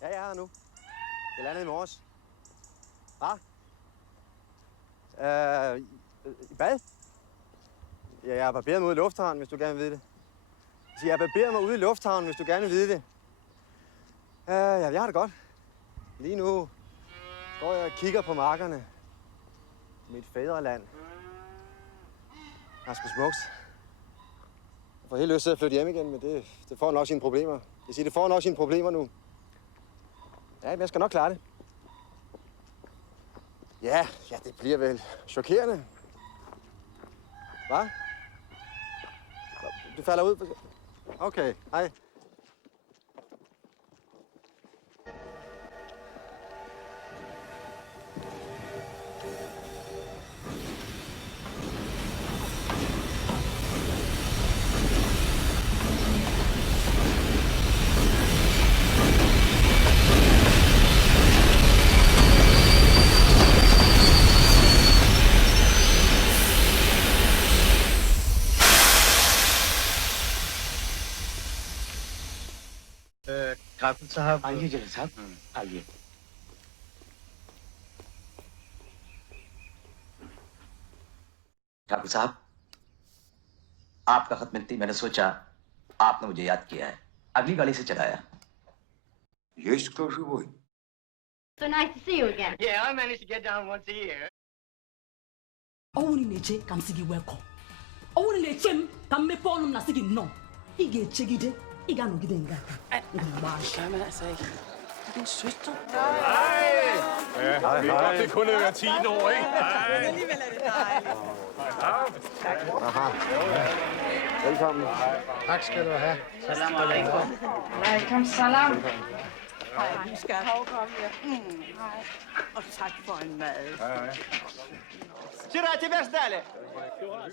Ja, jeg er her nu. Jeg landede i morges. Hvad? I bad? Ja, jeg har barberet mig ude i lufthavnen, hvis du gerne vil vide det. Så jeg har barberet mig ude i lufthavnen, hvis du gerne vil vide det. Ja, jeg har det godt. Lige nu går jeg og kigger på markerne. Mit fædreland. Det er sgu smukt. Jeg får helt lyst til at flytte hjem igen, men det får nok sine problemer. Jeg siger, det får nok sine problemer nu. Ja, men jeg skal nok klare det. Ja, det bliver vel chokerende. Hvad? Du falder ud? Okay, hej. Kafeel साहब आइए जरा साहब आइए। ठाकुर साहब, आपका खत मिलते ही मैंने सोचा आपने मुझे याद किया है, अगली गाड़ी से चलाया। Есть кто живой? So nice to see you again. Yeah, I managed to get down once a year. Only nature can see you welcome. Only nature can make Paul na sige no. Ige chegide, iga no gide nga. Kan man altså ikke. Din søster. Hej! Ja, det er godt, det kun er 10 år, ikke? Men alligevel er det dejligt. Velkommen. Tak skal du have. Salam alaikum. Welcome, salam. Hej, skat. Kom her. Hej. Og tak for en mad. Вчера тебя ждали.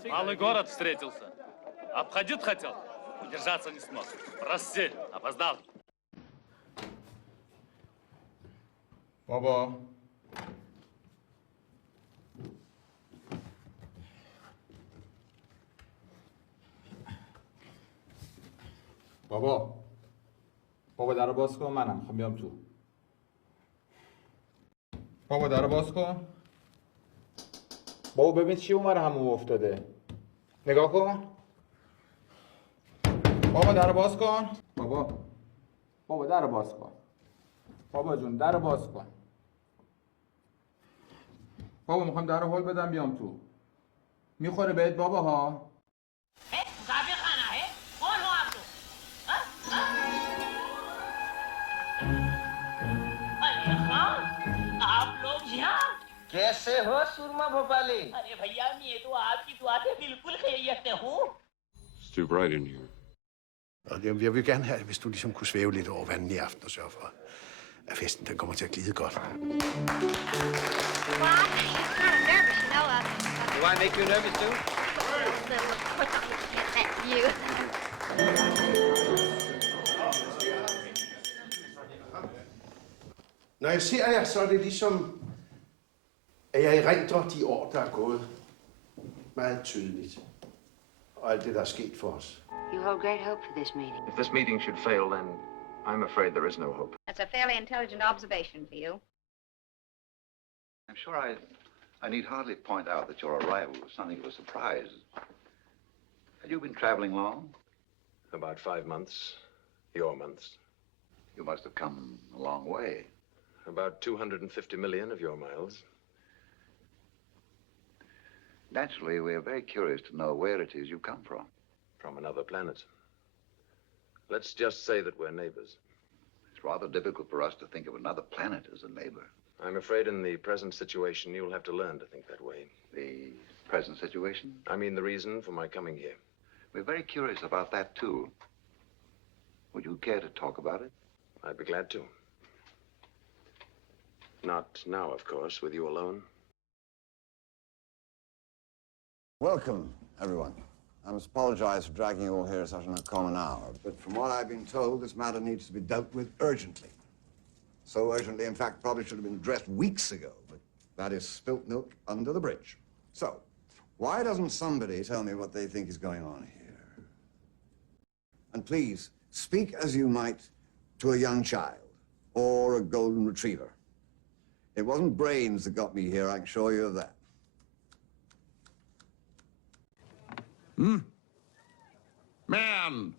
Малый город встретился. Обходить хотел. Удержаться не смог. Прости, опоздал. بابا بابا در رو باز کن. منم میخوام بیام تو. بابا در رو باز کن. بابا ببین چی اونور همون افتاده. نگاه کن. بابا در رو باز کن. بابا در رو باز کن. بابا جون در رو باز کن. بابا میخوام در رو هول بدم بیام تو. میخوره بهت بابا ها. कैसे हो सुरमा भोपाली? अरे भैया मैं तो आपकी दुआ से बिल्कुल खैरियत से हूँ। It's too bright in here. Og jeg vil gerne have, hvis du ligesom kunne svæve lidt over vandet i aften og sørge for, at festen den kommer til at glide godt. Well, I'm kind of nervous, you know. Do I make you nervous too? That's you. Når jeg ser jer, så er det ligesom, at jeg erindrer de år, der er gået meget tydeligt. Og alt det, der er sket for os. You hold great hope for this meeting. If this meeting should fail, then I'm afraid there is no hope. That's a fairly intelligent observation for you. I'm sure I need hardly point out that your arrival was something of a surprise. Had you been traveling long? About 5 months. Your months. You must have come a long way. About 250 million of your miles. Naturally, we are very curious to know where it is you come from. From another planet. Let's just say that we're neighbors. It's rather difficult for us to think of another planet as a neighbor. I'm afraid in the present situation, you'll have to learn to think that way. The present situation? I mean the reason for my coming here. We're very curious about that, too. Would you care to talk about it? I'd be glad to. Not now, of course, with you alone. Welcome, everyone. I must apologize for dragging you all here at such an uncommon hour, but from what I've been told, this matter needs to be dealt with urgently. So urgently, in fact, probably should have been addressed weeks ago, but that is spilt milk under the bridge. So, why doesn't somebody tell me what they think is going on here? And please, speak as you might to a young child, or a golden retriever. It wasn't brains that got me here, I can assure you of that. Man!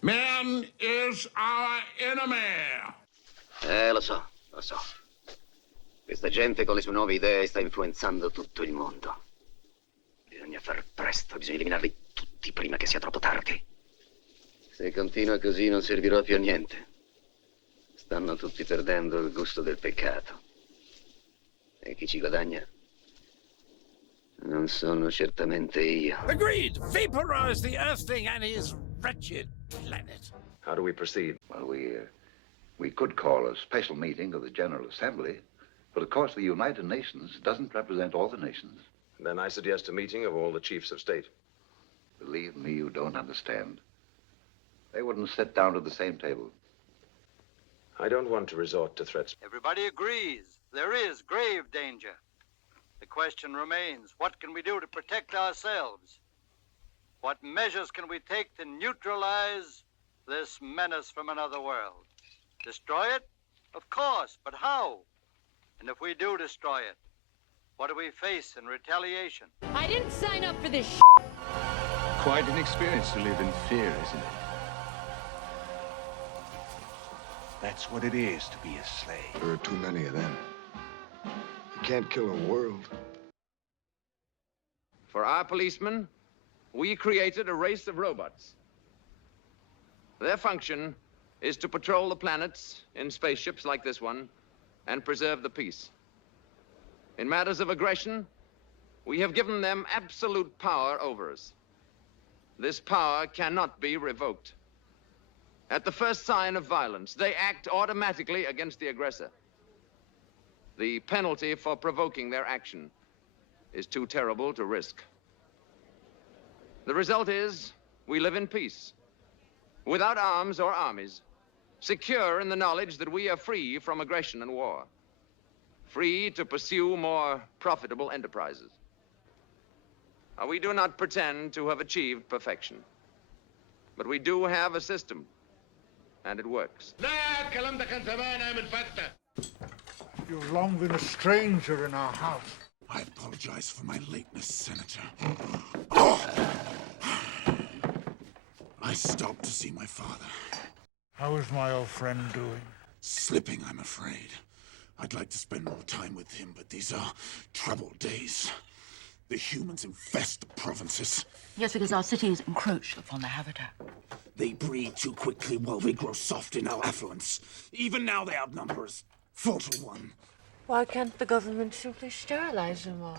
Man is our enemy! Lo so. Questa gente con le sue nuove idee sta influenzando tutto il mondo. Bisogna far presto, bisogna eliminarli tutti prima che sia troppo tardi. Se continua così non servirà più a niente. Stanno tutti perdendo il gusto del peccato. E chi ci guadagna? Non sono certamente io. Agreed! Vaporize the Earthling and his wretched planet. How do we proceed? Well, we could call a special meeting of the General Assembly, but of course the United Nations doesn't represent all the nations. Then I suggest a meeting of all the chiefs of state. Believe me, you don't understand. They wouldn't sit down to the same table. I don't want to resort to threats. Everybody agrees there is grave danger. The question remains, what can we do to protect ourselves? What measures can we take to neutralize this menace from another world? Destroy it? Of course, but how? And if we do destroy it, what do we face in retaliation? I didn't sign up for this Quite an experience to live in fear, isn't it? That's what it is to be a slave. There are too many of them. You can't kill a world. For our policemen, we created a race of robots. Their function is to patrol the planets in spaceships like this one and preserve the peace. In matters of aggression, we have given them absolute power over us. This power cannot be revoked. At the first sign of violence, they act automatically against the aggressor. The penalty for provoking their action is too terrible to risk. The result is we live in peace, without arms or armies, secure in the knowledge that we are free from aggression and war, free to pursue more profitable enterprises. We do not pretend to have achieved perfection, but we do have a system, and it works. You've long been a stranger in our house. I apologize for my lateness, Senator. I stopped to see my father. How is my old friend doing? Slipping, I'm afraid. I'd like to spend more time with him, but these are troubled days. The humans infest the provinces. Yes, because our cities encroach upon their habitat. They breed too quickly while we grow soft in our affluence. Even now they outnumber us 4-1. Why can't the government simply sterilize them all?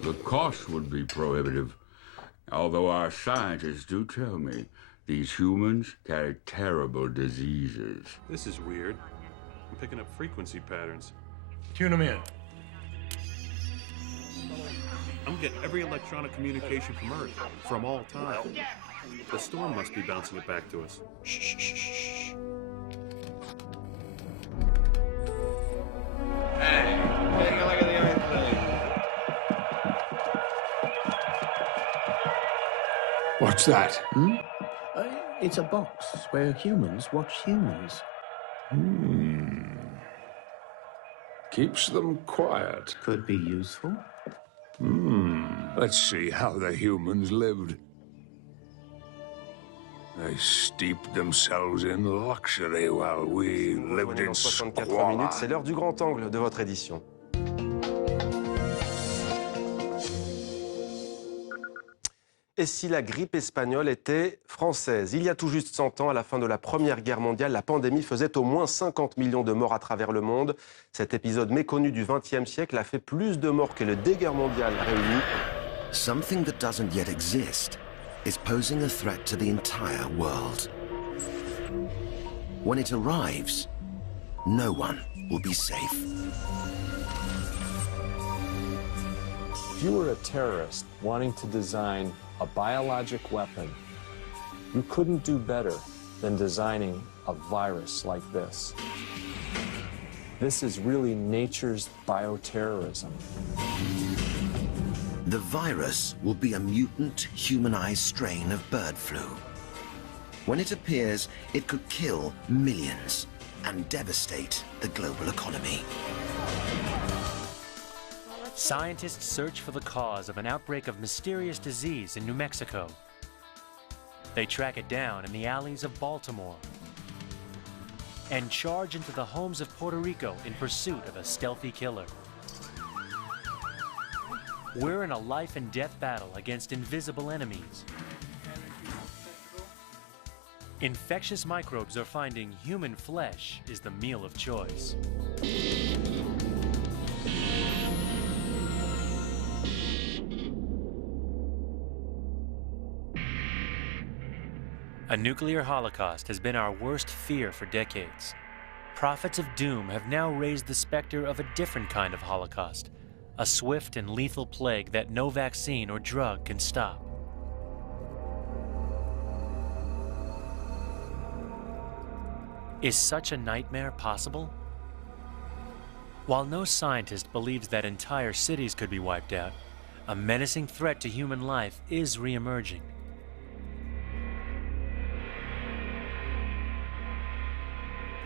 The cost would be prohibitive. Although our scientists do tell me these humans carry terrible diseases. This is weird. I'm picking up frequency patterns. Tune them in. I'm getting every electronic communication from Earth, from all time. The storm must be bouncing it back to us. Shh, shh, shh, shh. What's that? It's a box where humans watch humans. Keeps them quiet. Could be useful. Let's see how the humans lived. They steeped themselves in luxury while we lived in 64 minutes, c'est l'heure du grand angle de votre édition. Et si la grippe espagnole était française? Il y a tout juste 100 ans, à la fin de la Première Guerre mondiale, la pandémie faisait au moins 50 millions de morts à travers le monde. Cet épisode méconnu du XXe siècle a fait plus de morts que les deux guerres mondiales réunies. Something that doesn't yet exist is posing a threat to the entire world. When it arrives, no one will be safe. If you were a terrorist wanting to design a biologic weapon, you couldn't do better than designing a virus like this. This is really nature's bioterrorism. The virus will be a mutant, humanized strain of bird flu. When it appears, it could kill millions, and devastate the global economy. Scientists search for the cause of an outbreak of mysterious disease in New Mexico. They track it down in the alleys of Baltimore and charge into the homes of Puerto Rico in pursuit of a stealthy killer. We're in a life and death battle against invisible enemies. Infectious microbes are finding human flesh is the meal of choice. A nuclear holocaust has been our worst fear for decades. Prophets of doom have now raised the specter of a different kind of holocaust, a swift and lethal plague that no vaccine or drug can stop. Is such a nightmare possible? While no scientist believes that entire cities could be wiped out, a menacing threat to human life is re-emerging.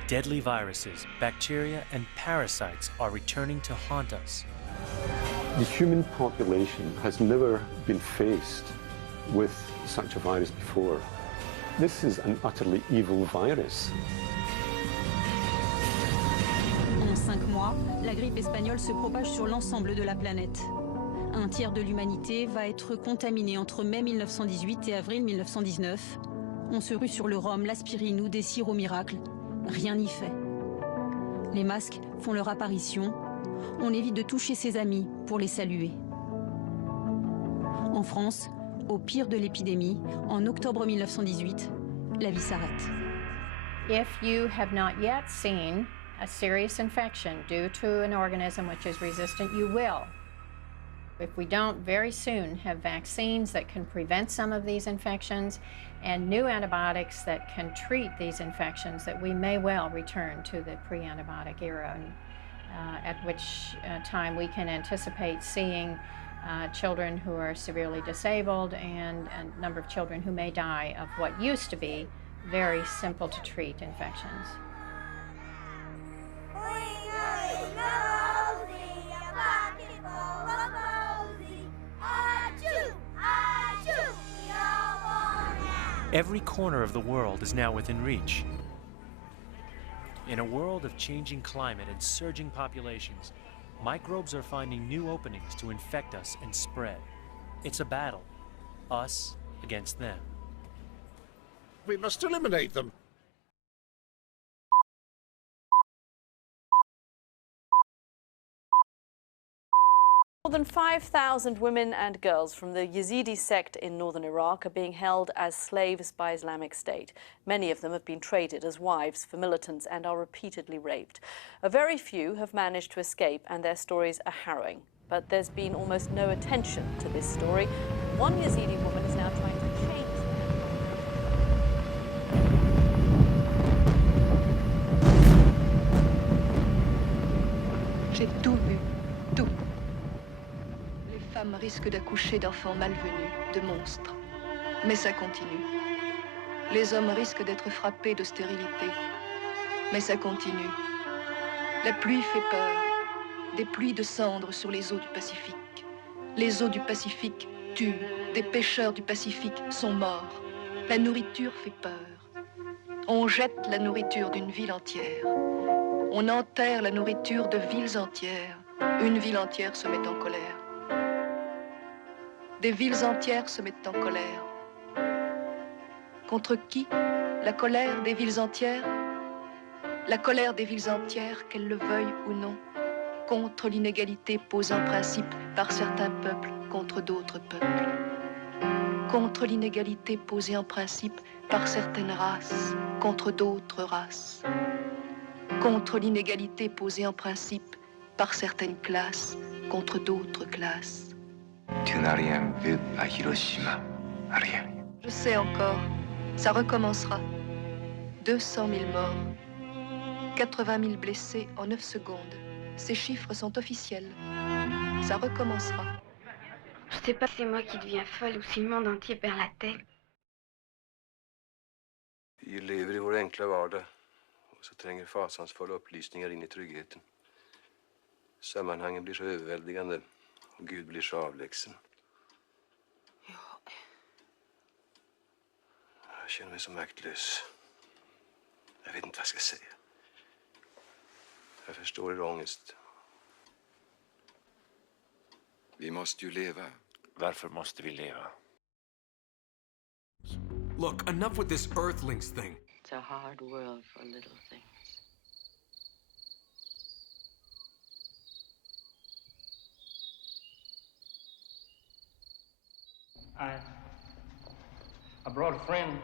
Deadly viruses, bacteria, and parasites are returning to haunt us. The human population has never been faced with such a virus before. This is an utterly evil virus. En 5 mois, la grippe espagnole se propage sur l'ensemble de la planète. Un tiers de l'humanité va être contaminé entre mai 1918 et avril 1919. On se rue sur le rhum, l'aspirine ou des sirops miracles. Rien n'y fait. Les masques font leur apparition. On évite de toucher ses amis pour les saluer. En France, au pire de l'épidémie, en octobre 1918, la vie s'arrête. If you have not yet seen a serious infection due to an organism which is resistant, you will. If we don't very soon have vaccines that can prevent some of these infections and new antibiotics that can treat these infections, that we may well return to the pre-antibiotic era, at which time we can anticipate seeing children who are severely disabled and a number of children who may die of what used to be very simple to treat infections. Every corner of the world is now within reach. In a world of changing climate and surging populations, microbes are finding new openings to infect us and spread. It's a battle, us against them. We must eliminate them. More than 5,000 women and girls from the Yazidi sect in northern Iraq are being held as slaves by Islamic State. Many of them have been traded as wives for militants and are repeatedly raped. A very few have managed to escape, and their stories are harrowing. But there's been almost no attention to this story. One Yazidi woman is now trying to change. J'ai tout vu, tout. Les femmes risquent d'accoucher d'enfants malvenus, de monstres. Mais ça continue. Les hommes risquent d'être frappés de stérilité. Mais ça continue. La pluie fait peur. Des pluies de cendres sur les eaux du Pacifique. Les eaux du Pacifique tuent. Des pêcheurs du Pacifique sont morts. La nourriture fait peur. On jette la nourriture d'une ville entière. On enterre la nourriture de villes entières. Une ville entière se met en colère. Des villes entières se mettent en colère. Contre qui? La colère des villes entières? La colère des villes entières, qu'elles le veuillent ou non, contre l'inégalité posée en principe par certains peuples contre d'autres peuples. Contre l'inégalité posée en principe par certaines races contre d'autres races. Contre l'inégalité posée en principe par certaines classes contre d'autres classes. Tu n'as rien vu à Hiroshima, rien. Je sais encore, ça recommencera. 200 000 morts, 80 000 blessés en 9 secondes. Ces chiffres sont officiels. Ça recommencera. Je sais pas si c'est moi qui deviens folle ou si le monde entier perd la tête. Vi lever i vår enkla vardag Och så tränger fasansfulla upplysningar in i tryggheten. Sammanhangen blir så överväldigande och Gud blir så avlägsen. Jag känner mig så maktlös. Jag vet inte vad jag ska säga. Jag förstår er ångest. Vi måste ju leva. Varför måste vi leva? Look, enough with this Earthlings thing. It's a hard world for little things. I brought a friend.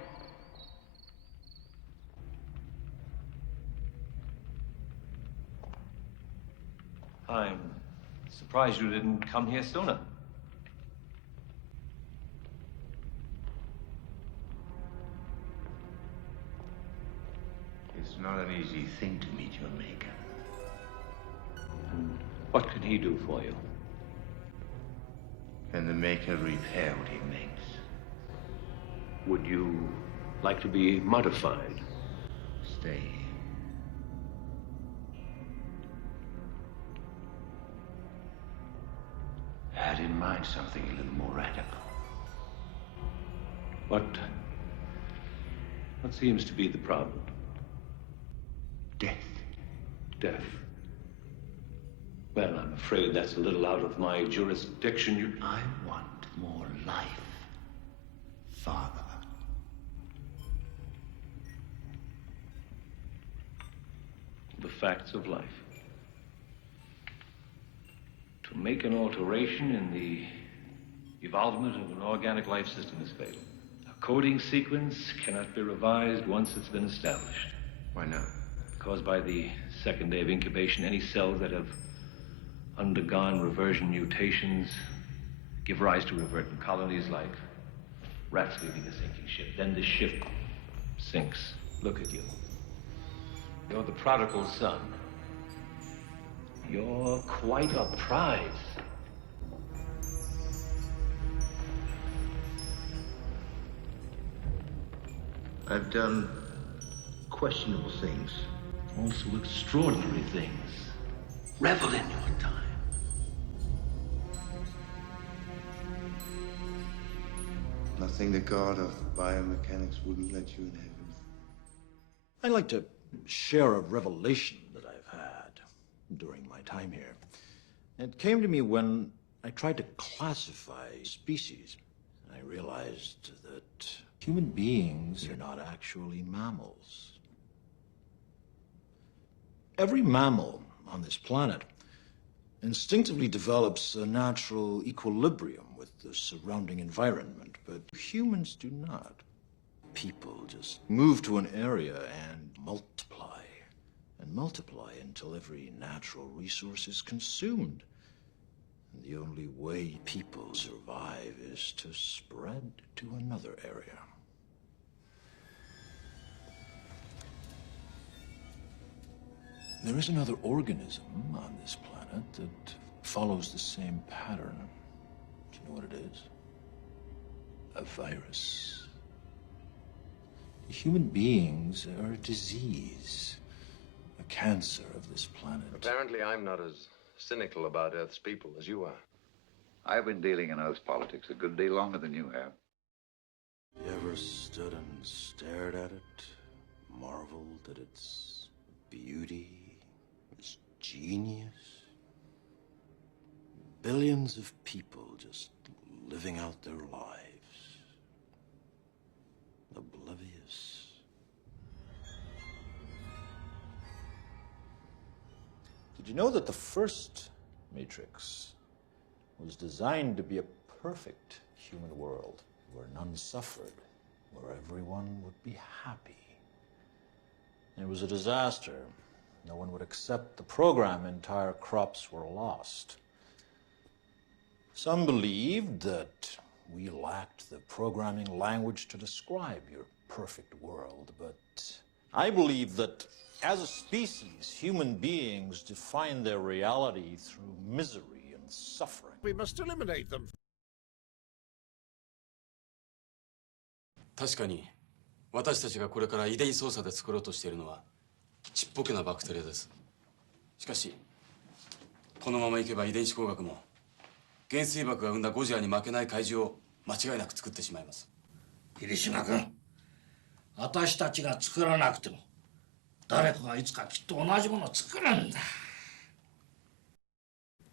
I'm surprised you didn't come here sooner. It's not an easy thing to meet your maker. And what can he do for you? Can the maker repair what he makes? Would you like to be modified? Stay. I had in mind something a little more radical. What seems to be the problem? Death. Death. Well, I'm afraid that's a little out of my jurisdiction. I want more life, Father. The facts of life. To make an alteration in the evolvement of an organic life system is fatal. A coding sequence cannot be revised once it's been established. Why not? Because by the second day of incubation, any cells that have undergone reversion mutations give rise to revertant colonies like rats leaving a sinking ship. Then the ship sinks. Look at you. You're the prodigal son. You're quite a prize. I've done questionable things. Also extraordinary things. Revel in your time. Nothing the god of biomechanics wouldn't let you in heaven. I'd like to share a revelation that I've had during my time here. It came to me when I tried to classify species. I realized that human beings are not actually mammals. Every mammal on this planet instinctively develops a natural equilibrium with the surrounding environment, but humans do not. People just move to an area and multiply until every natural resource is consumed. And the only way people survive is to spread to another area. There is another organism on this planet that follows the same pattern. Do you know what it is? A virus. Human beings are a disease, a cancer of this planet. Apparently, I'm not as cynical about Earth's people as you are. I've been dealing in Earth politics a good deal longer than you have. You ever stood and stared at it, marveled at its beauty, its genius? Billions of people just living out their lives, oblivious. Did you know that the first Matrix was designed to be a perfect human world where none suffered, where everyone would be happy? It was a disaster. No one would accept the program. Entire crops were lost. Some believed that we lacked the programming language to describe your perfect world, but I believe that as a species, human beings define their reality through misery and suffering. We must eliminate them. 確かに私たちがこれから遺伝操作で作ろうとしているのはちっぽけなバクテリアです。しかしこのままいけば遺伝子工学も原水爆が生んだゴジラに負けない怪獣を間違いなく作ってしまいます。桐島君、私たちが作らなくても誰かがいつかきっと同じものを作るんだ。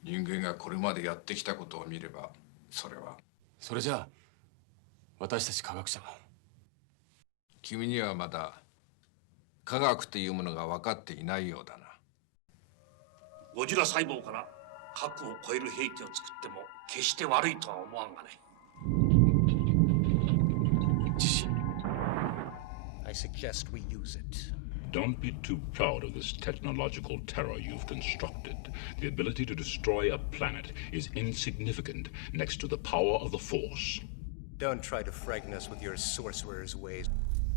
人間がこれまでやってきたことを見れば、それじゃあ私たち科学者も。君にはまだ科学というものが分かっていないようだな。ゴジラ細胞から核を超える兵器を作っても決して悪いとは思わんがね。I suggest we use it. Don't be too proud of this technological terror you've constructed. The ability to destroy a planet is insignificant next to the power of the Force. Don't try to frighten us with your sorcerer's ways.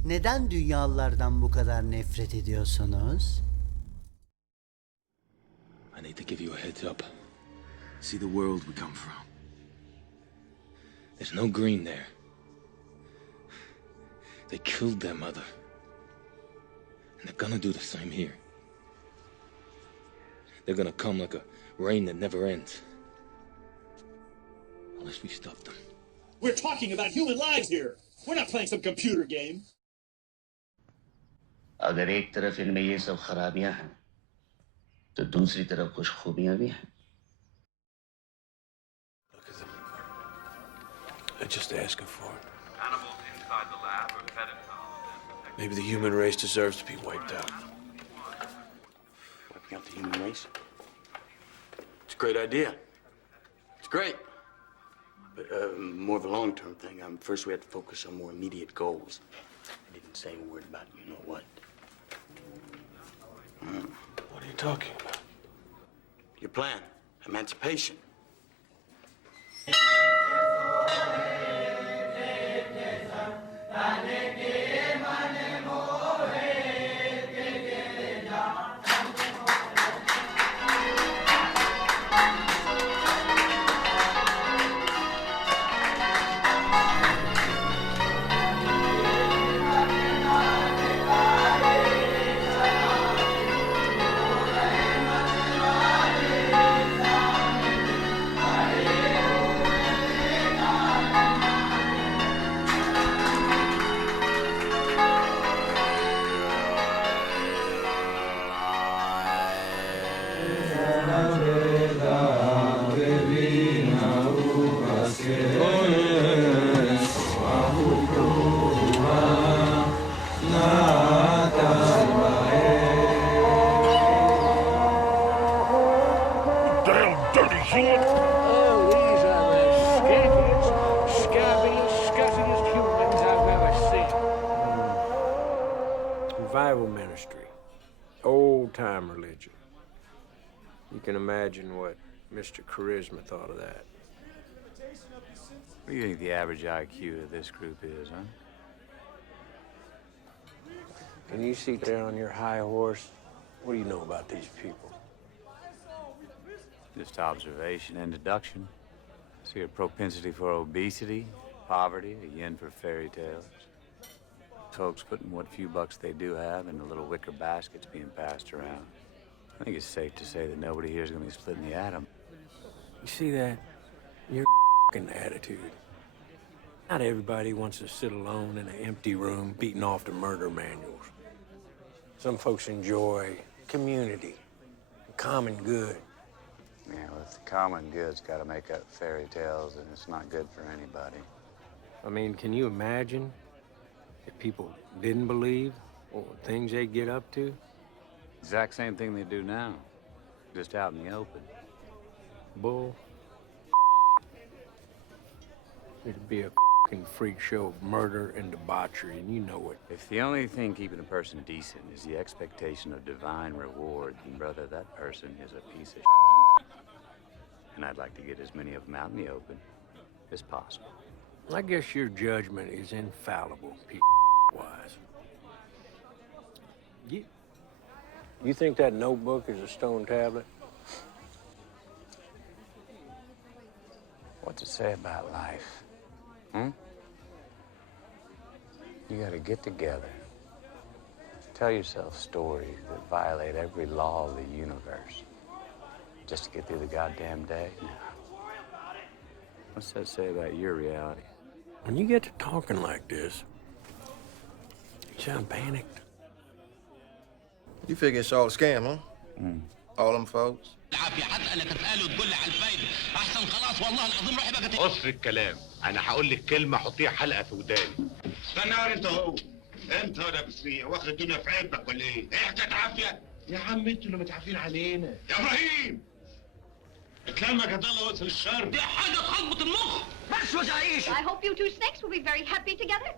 Neden dünyalılardan bu kadar nefret ediyorsunuz? I need to give you a heads up. See the world we come from. There's no green there. They killed their mother. And they're gonna do the same here. They're gonna come like a rain that never ends. Unless we stop them. We're talking about human lives here. We're not playing some computer game. अगर एक तरफ इनमें ये सब खराबियां हैं तो दूसरी तरफ कुछ खूबियां भी हैं. They're just asking for it. Animals inside the lab are fed intelligence. Maybe the human race deserves to be wiped out. Wiping out the human race? It's a great idea. It's great. But more of a long-term thing. First, we have to focus on more immediate goals. I didn't say a word about you know what. What are you talking about? Your plan. Emancipation. Oh, these are the scabbiest, scuzziest humans I've ever seen. Revival ministry. Old-time religion. You can imagine what Mr. Charisma thought of that. What do you think the average IQ of this group is, huh? Can you sit there on your high horse? What do you know about these people? Just observation and deduction. See a propensity for obesity, poverty, a yen for fairy tales. Folks putting what few bucks they do have in the little wicker baskets being passed around. I think it's safe to say that nobody here is going to be splitting the atom. You see that? Your f***ing attitude. Not everybody wants to sit alone in an empty room beating off the murder manuals. Some folks enjoy community, common good. Yeah, well, if the common good's got to make up fairy tales, then it's not good for anybody. I mean, can you imagine if people didn't believe or things they'd get up to? Exact same thing they do now, just out in the open. Bull. It'd be a f***ing freak show of murder and debauchery, and you know it. If the only thing keeping a person decent is the expectation of divine reward, then, brother, that person is a piece of shit. And I'd like to get as many of them out in the open as possible. I guess your judgment is infallible, wise. You think that notebook is a stone tablet? What's it say about life? Hmm? You gotta get together, Tell yourself stories that violate every law of the universe just to get through the goddamn day? No. What's that say about your reality? When you get to talking like this, you sound panicked. You figure it's all a scam, huh? Mm. All them folks? قص الكلام. انا هقول لك كلمه حطيها حلقه في وداني. استنى انت هو. انت ولا بسريع واخد الدنيا في عيبك ولا ايه؟ ايه حكايه عافيه؟ يا عم انتوا اللي متعافين علينا. يا ابراهيم! كلامك هتطلع وقت الشر. دي حاجه تخبط المخ. بس وتعيش. I hope you two snakes will be very happy together.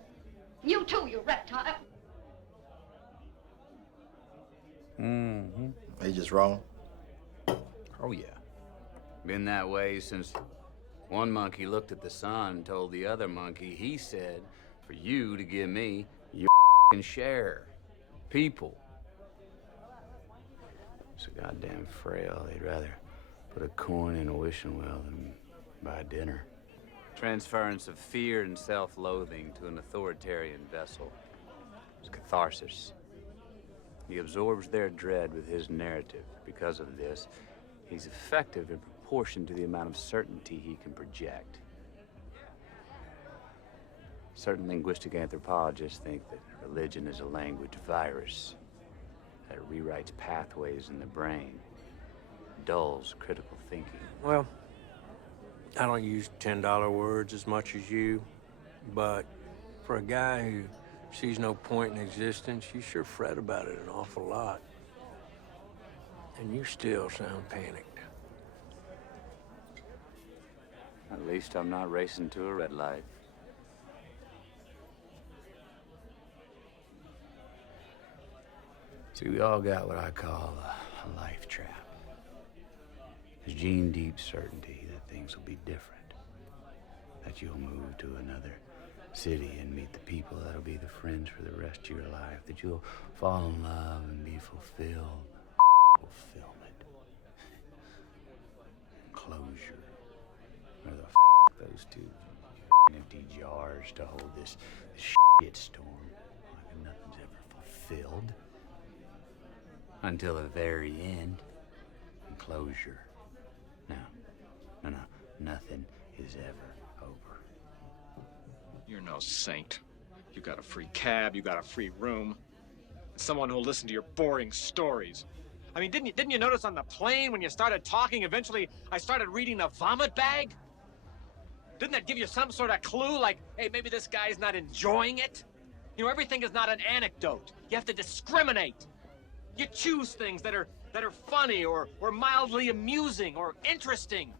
You too, you reptile. Mm-hmm. He just wrong. Oh, yeah. Been that way since one monkey looked at the sun and told the other monkey, he said, for you to give me your share. People. So goddamn frail, they'd rather put a coin in a wishing well than buy dinner. Transference of fear and self-loathing to an authoritarian vessel is catharsis. He absorbs their dread with his narrative. Because of this, he's effective in proportion to the amount of certainty he can project. Certain linguistic anthropologists think that religion is a language virus, that it rewrites pathways in the brain, dulls critical thinking. Well, I don't use $10 words as much as you, but for a guy who sees no point in existence, you sure fret about it an awful lot. And you still sound panicked. At least I'm not racing to a red light. See, we all got what I call a life trap. There's gene deep certainty that things will be different, that you'll move to another city and meet the people that'll be the friends for the rest of your life, that you'll fall in love and be fulfilled. Fulfillment. Closure. Where the those two empty jars to hold this shit storm like nothing's ever fulfilled. Until the very end. And closure. No, nothing is ever over. You're no saint. You got a free cab, you got a free room. Someone who'll listen to your boring stories. I mean, didn't you notice on the plane when you started talking, eventually I started reading the vomit bag? Didn't that give you some sort of clue, like, hey, maybe this guy's not enjoying it? You know, everything is not an anecdote. You have to discriminate. You choose things that are funny or mildly amusing or interesting.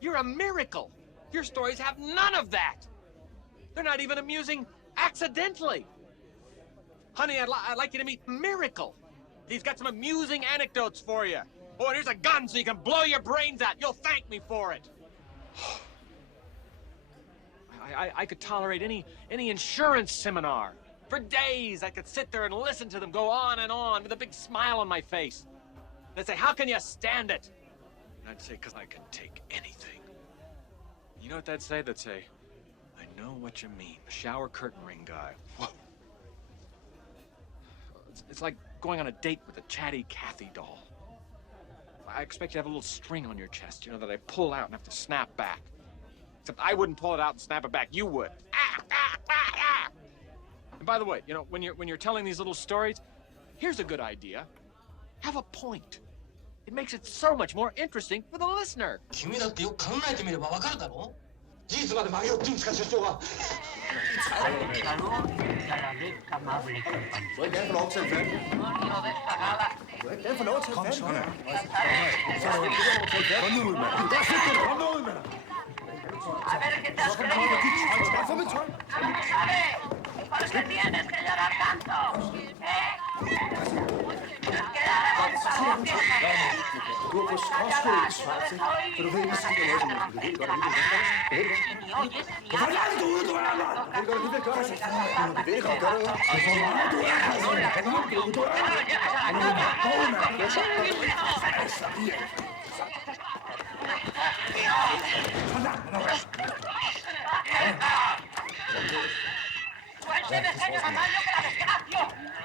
You're a miracle. Your stories have none of that. They're not even amusing accidentally. Honey, I'd like you to meet Miracle. He's got some amusing anecdotes for you. Oh, and here's a gun so you can blow your brains out. You'll thank me for it. I could tolerate any insurance seminar. For days, I could sit there and listen to them go on and on with a big smile on my face. They'd say, how can you stand it? And I'd say, because I can take anything. You know what they'd say? They'd say, I know what you mean. The shower curtain ring guy. Whoa. It's like going on a date with a chatty Cathy doll. I expect you to have a little string on your chest, you know, that I pull out and have to snap back. Except I wouldn't pull it out and snap it back. You would. And by the way, you know, when you're telling these little stories, here's a good idea. Have a point. It makes it so much more interesting for the listener. 君だってよく考えてみればわかるだろ? 事実まで曲げようって言うんですか、所長は。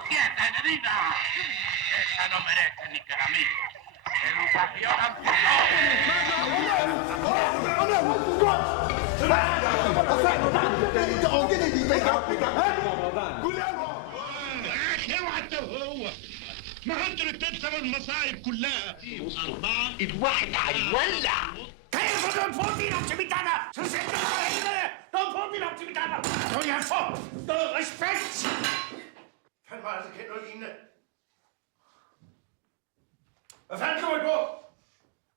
Bienvenida raza no merece ni que la mire. Educación هو ما انتوا اللي بتكسبوا المصايب كلها. أربعة الواحد هيولع. Kære, don't få din optimitana! Så sæt dig for helvede! Don't få min optimitana! Så jeg får noget respekt! Fanden var altså kendt noget lignende. Hvad fanden kan man gå?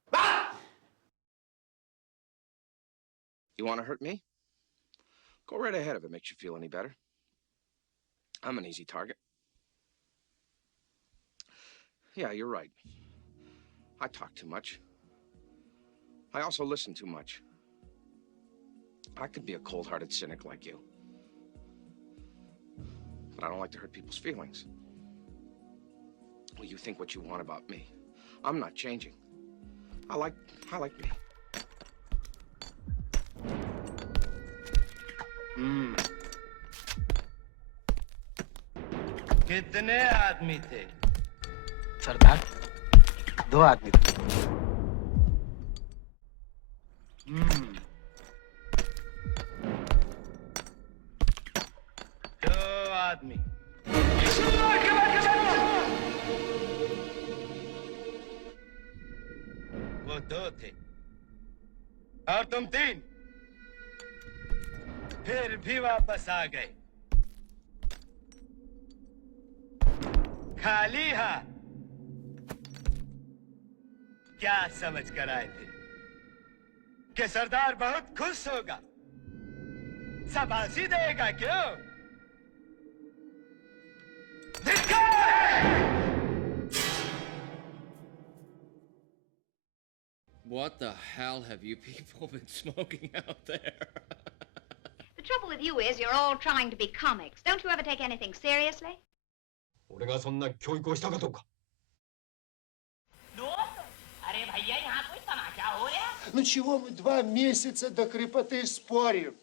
Hvad? You want to hurt me? Go right ahead if it makes you feel any better. I'm an easy target. Yeah, you're right. I talk too much. I also listen too much. I could be a cold-hearted cynic like you. But I don't like to hurt people's feelings. Well, you think what you want about me. I'm not changing. I like me. कितने आदमी थे? सरदार, 2 आदमी थे। आदमी वो 2 थे और तुम 3 फिर भी वापस आ गए खाली हाथ क्या समझ कर आए थे कि सरदार बहुत खुश होगा शाबाशी देगा क्यों What the hell have you people been smoking out there? The trouble with you is you're all trying to be comics. Don't you ever take anything seriously? 俺がそんな教育をしたかどうか Ну чего мы 2 месяца до крепоты спорим?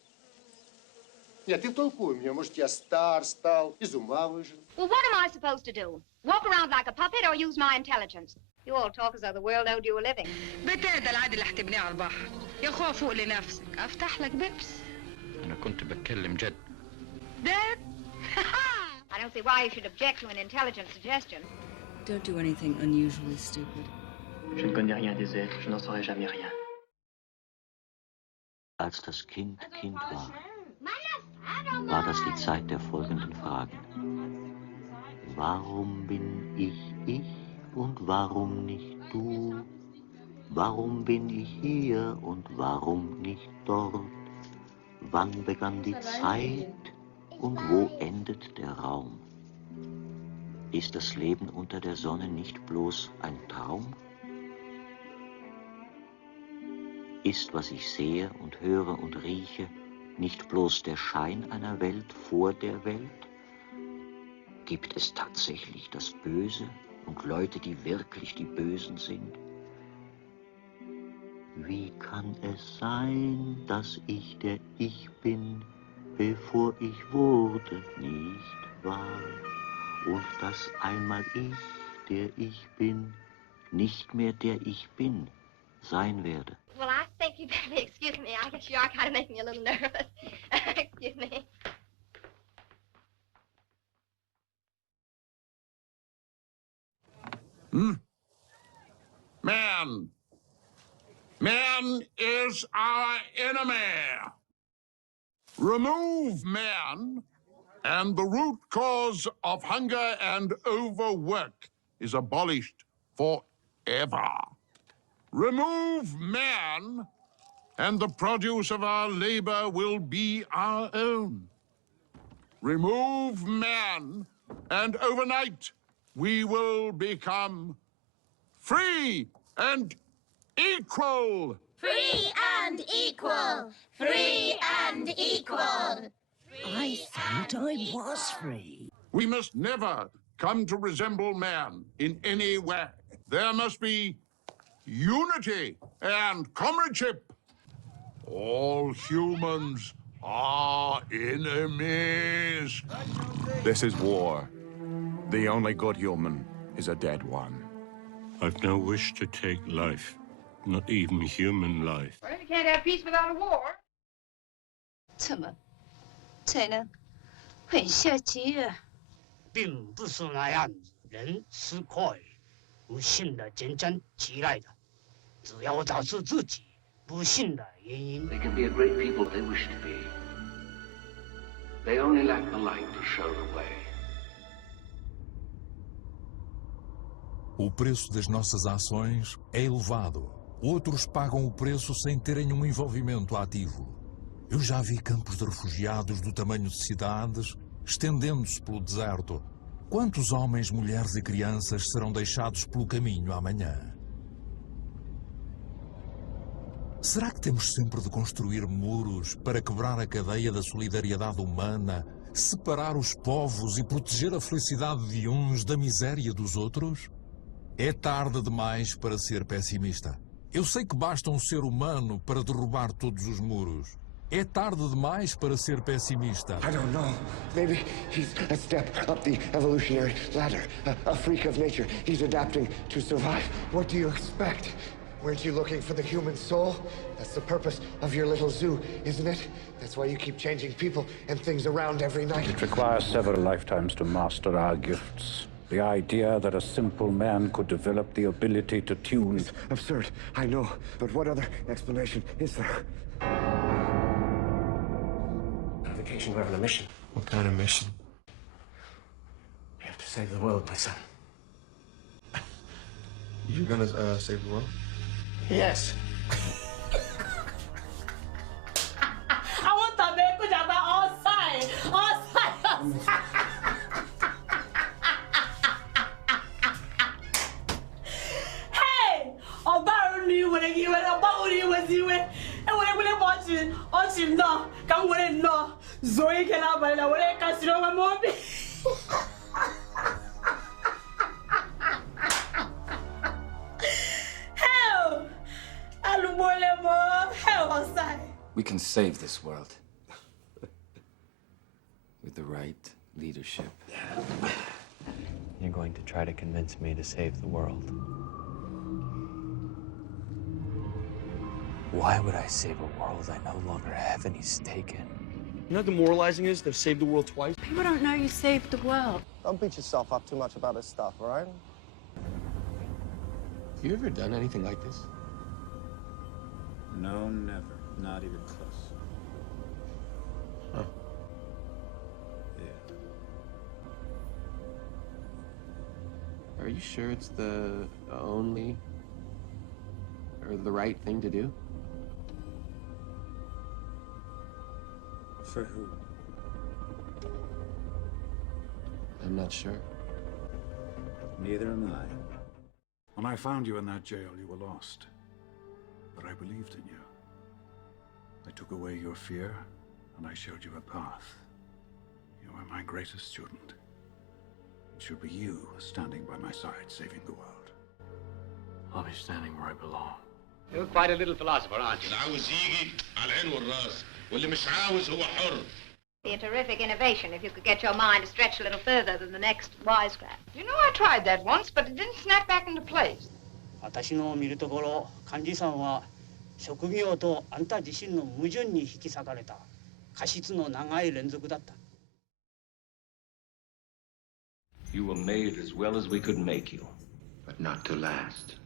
Нет, ты втолкуй меня, может, я стал, из ума выжил. Well, what am I supposed to do? Walk around like a puppet or use my intelligence? You all talk as though the world owed you a living. بتقدر العادي اللي هتبنيه على البحر يا اخويا فوق لنفسك افتح لك بيبس أنا كنت بتكلم جد. Dad? I don't see why you should object to an intelligent suggestion. Don't do anything unusually stupid. Je ne connais rien des êtres, je n'en saurai jamais rien. Als das Kind war das die Zeit der folgenden Fragen. Warum bin ich und warum nicht du? Warum bin ich hier und warum nicht dort? Wann begann die Zeit und wo endet der Raum? Ist das Leben unter der Sonne nicht bloß ein Traum? Ist, was ich sehe und höre und rieche, nicht bloß der Schein einer Welt vor der Welt? Gibt es tatsächlich das Böse und Leute, die wirklich die Bösen sind? Wie kann es sein, dass ich der Ich bin, bevor ich wurde, nicht wahr? Und dass einmal ich, der ich bin, nicht mehr der ich bin, sein werde? Well, I think you better excuse me. I guess you are kind of making me a little nervous. Excuse me. Man. Man is our enemy. Remove man, and the root cause of hunger and overwork is abolished forever. Remove man, and the produce of our labor will be our own. Remove man, and overnight we will become free and equal. Free and equal! Free and equal! I thought I was free. We must never come to resemble man in any way. There must be unity and comradeship. All humans are enemies. This is war. The only good human is a dead one. I've no wish to take life, not even human life. Well, you can't have peace without a war. 怎么才能很消极啊？并不是那样子，人是可以不幸的坚强起来的，只要找出自己不幸的原因。 They can be a great people they wish to be. They only lack the light to show the way. O preço das nossas ações é elevado. Outros pagam o preço sem terem um envolvimento ativo. Eu já vi campos de refugiados do tamanho de cidades, estendendo-se pelo deserto. Quantos homens, mulheres e crianças serão deixados pelo caminho amanhã? Será que temos sempre de construir muros para quebrar a cadeia da solidariedade humana, separar os povos e proteger a felicidade de uns da miséria dos outros? É tarde demais para ser pessimista. Eu sei que basta um ser humano para derrubar todos os muros. É tarde demais para ser pessimista. I don't know. Maybe he's a step up the evolutionary ladder, a freak of nature. He's adapting to survive. What do you expect? Weren't you looking for the human soul? That's the purpose of your little zoo, isn't it? That's why you keep changing people and things around every night. It requires several lifetimes to master our gifts. The idea that a simple man could develop the ability to tune... It's absurd, I know. But what other explanation is there? On vacation, we're having a mission. What kind of mission? We have to save the world, my son. You're gonna save the world? Yes. I want to make good job outside. Outside. Hey! About you when you went about you was you and when I watch you no, come with it no. Zoe can have a way because you know my mom. Hell! Hell outside. We can save this world. With the right leadership. You're going to try to convince me to save the world. Why would I save a world I no longer have any stake in? You know how demoralizing it is? They've saved the world twice. People don't know you saved the world. Don't beat yourself up too much about this stuff, all right? You ever done anything like this? No, never. Not even close. Huh. Yeah. Are you sure it's the only or the right thing to do? For who? I'm not sure. Neither am I. When I found you in that jail, you were lost. But I believed in you. I took away your fear, and I showed you a path. You are my greatest student. It should be you standing by my side, saving the world. I'll be standing where I belong. You're quite a little philosopher, aren't you? Be a terrific innovation if you could get your mind to stretch a little further than the next wisecrack. You know, I tried that once, but it didn't snap back into place. 私の見るところ、幹事さんは職業とあんた自身の矛盾に引き裂かれた過失の長い連続だった。You were made as well as we could make you, but not to last.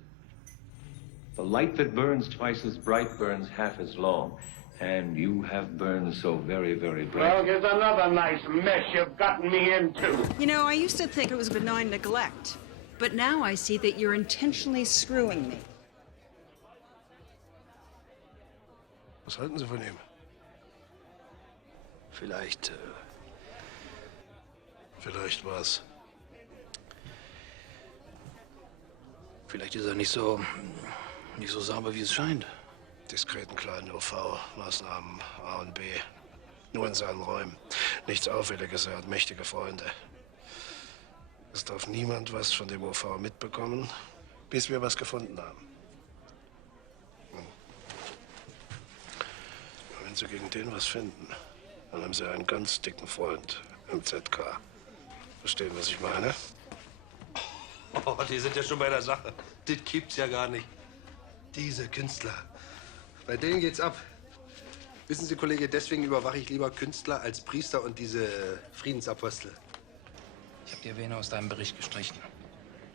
The light that burns twice as bright burns half as long, and you have burned so very, very bright. Well, here's another nice mess you've gotten me into. You know, I used to think it was benign neglect, but now I see that you're intentionally screwing me. Was halten Sie von ihm? Vielleicht war's. Vielleicht ist er nicht so sauber, wie es scheint. Diskreten kleinen OV-Maßnahmen A und B. Nur in seinen Räumen. Nichts Auffälliges, er hat mächtige Freunde. Es darf niemand was von dem OV mitbekommen, bis wir was gefunden haben. Wenn Sie gegen den was finden, dann haben Sie einen ganz dicken Freund im ZK. Verstehen, was ich meine? Oh, die sind ja schon bei der Sache. Das gibt's ja gar nicht. Diese Künstler. Bei denen geht's ab. Wissen Sie, Kollege, deswegen überwache ich lieber Künstler als Priester und diese Friedensapostel. Ich habe die Erwähnung aus deinem Bericht gestrichen.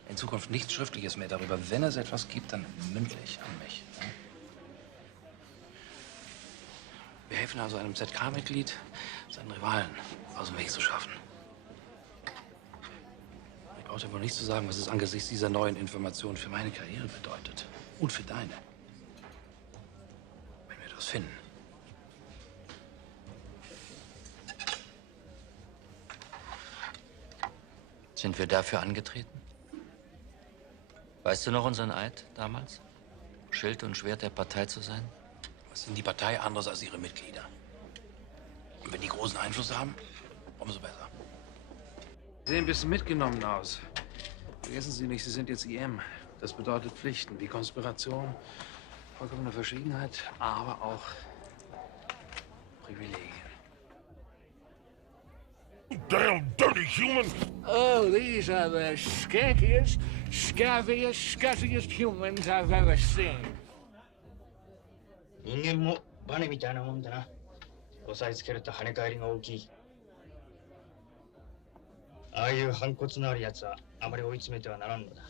In Zukunft nichts Schriftliches mehr darüber. Wenn es etwas gibt, dann mündlich an mich. Ja? Wir helfen also einem ZK-Mitglied, seinen Rivalen aus dem Weg zu schaffen. Ich brauche dir wohl nicht zu sagen, was es angesichts dieser neuen Informationen für meine Karriere bedeutet. Und für deine. Wenn wir das finden. Sind wir dafür angetreten? Weißt du noch unseren Eid damals? Schild und Schwert der Partei zu sein? Was sind die Partei anderes als ihre Mitglieder? Und wenn die großen Einfluss haben, umso besser. Sie sehen ein bisschen mitgenommen aus. Vergessen Sie nicht, Sie sind jetzt IM. Das bedeutet Pflichten wie Konspiration, vollkommene Verschwiegenheit, aber auch Privilegien. Damn dirty human! Oh, these are the skankiest, scabbiest, scuzziest humans I've ever seen. 人間もバネみたいなもんだな。押さえつけると跳ね返りが大きい。ああいう反骨のあるやつはあまり追い詰めてはならんのだ。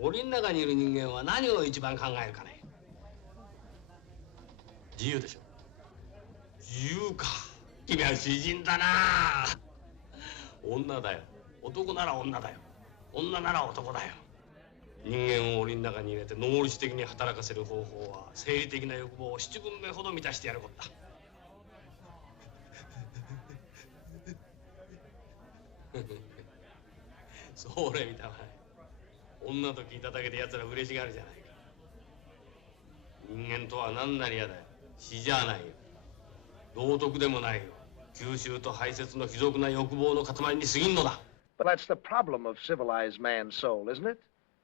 檻の中にいる人間は何を一番考えるかね。自由でしょ。自由か。君は詩人だな。女だよ。男なら女だよ。女なら男だよ。人間を檻の中に入れて能率的に働かせる方法は生理的な欲望を7分目ほど満たしてやることだ。それ見たまえ。女と聞いただけで奴ら嬉しがるじゃないか。人間とは何なりやだよ。死じゃないよ。道徳でもないよ。吸収と排泄の卑俗な欲望の塊に過ぎんのだ。But that's the problem of civilized man's soul, isn't it?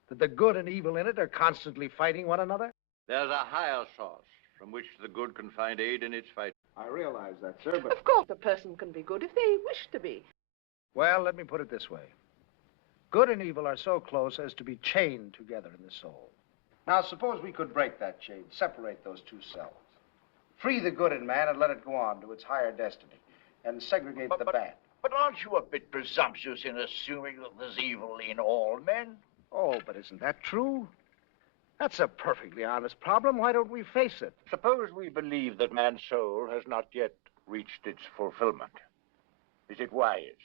That the good and evil in it are constantly fighting one another? There's a higher source from which the good can find aid in its fight. I realize that, sir, but... Of course a person can be good if they wish to be. Well, let me put it this way. Good and evil are so close as to be chained together in the soul. Now, suppose we could break that chain, separate those two cells. Free the good in man and let it go on to its higher destiny, and segregate the bad. But aren't you a bit presumptuous in assuming that there's evil in all men? Oh, but isn't that true? That's a perfectly honest problem. Why don't we face it? Suppose we believe that man's soul has not yet reached its fulfillment. Is it wise?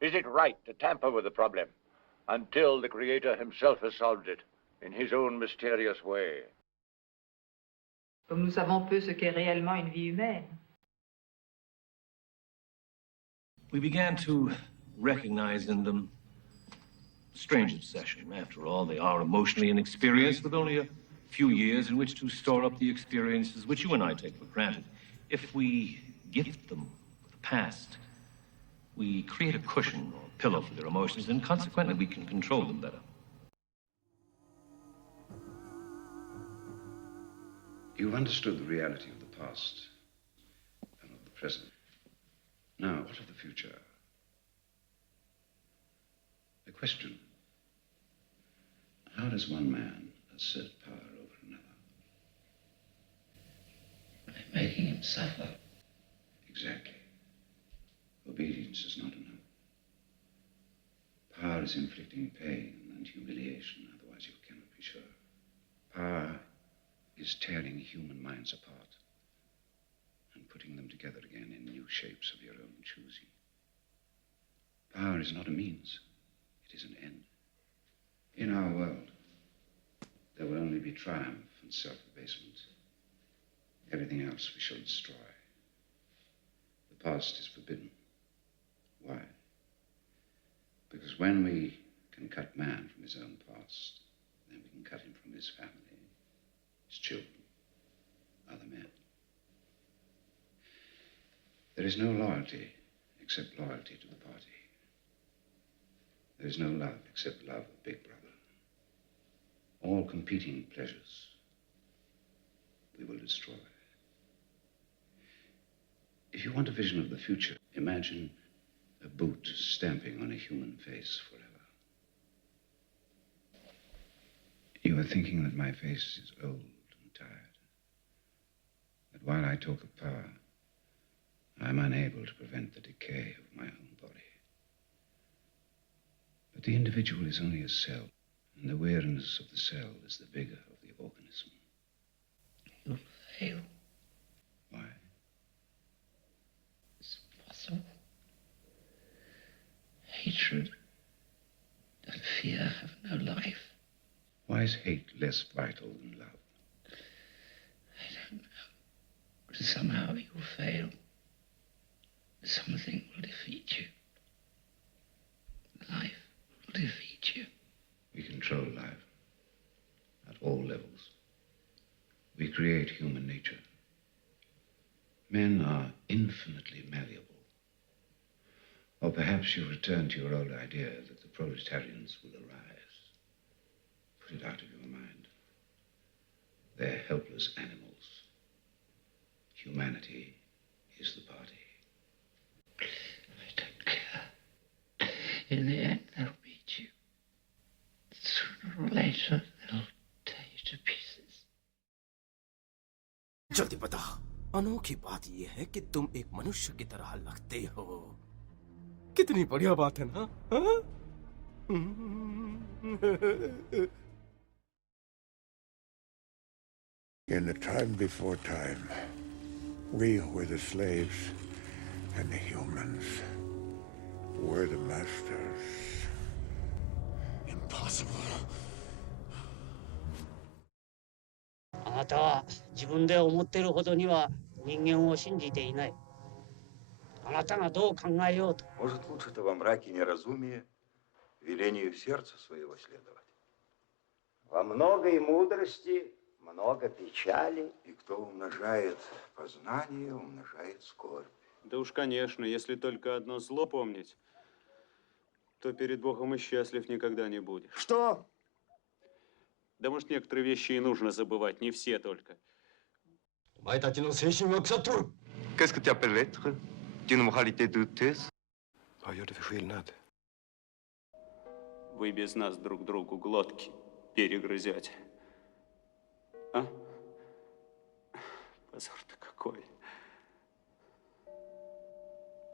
Is it right to tamper with the problem until the Creator himself has solved it in his own mysterious way? Comme nous savons peu ce qu'est réellement une vie humaine. We began to recognize in them strange obsession. After all, they are emotionally inexperienced with only a few years in which to store up the experiences which you and I take for granted. If we gift them with the past, we create a cushion or pillow for their emotions, and consequently we can control them better. You've understood the reality of the past and of the present. Now, what of the future? The question, how does one man assert power over another? By making him suffer. Exactly. Obedience is not enough. Power is inflicting pain and humiliation, otherwise you cannot be sure. Power is tearing human minds apart and putting them together again in new shapes of your own choosing. Power is not a means, it is an end. In our world, there will only be triumph and self-abasement. Everything else we shall destroy. The past is forbidden. Why? Because when we can cut man from his own past, then we can cut him from his family, his children, other men. There is no loyalty except loyalty to the party. There is no love except love of Big Brother. All competing pleasures we will destroy. If you want a vision of the future, imagine a boot stamping on a human face forever. You are thinking that my face is old and tired. That while I talk of power, I am unable to prevent the decay of my own body. But the individual is only a cell, and the weariness of the cell is the vigor of the organism. You'll fail. Why? It's impossible. Hatred and fear have no life. Why is hate less vital than love? I don't know. But somehow you'll fail. Something will defeat you. Life will defeat you. We control life at all levels. We create human nature. Men are infinitely malleable. Or perhaps you return to your old idea that the proletarians will arise. Put it out of your mind. They're helpless animals. Humanity is the party. I don't care. In the end, they'll beat you. Sooner or later, they'll tear you to pieces. जल्दी बता। अनोखी बात यह है कि तुम एक मनुष्य की तरह लगते हो। कितनी बढ़िया बात है ना? हाँ? In the time before time, we were the slaves, and the humans were the masters. Impossible. あなたは自分で思っているほどには人間を信じていない。あなたがどう考えようと。Может, лучше-то во мраке неразумия велению сердца своего следовать. Во многой мудрости много печали. И кто умножает познание, умножает скорбь. Да уж, конечно, если только одно зло помнить, то перед Богом и счастлив никогда не будешь. Что? Да может, некоторые вещи и нужно забывать, не все только. Qu'est-ce que tu appelles l'être? D'une moralité douteuse? Vad gör det för skillnad? Вы без нас друг другу глотки перегрызете. А? Позор-то какой.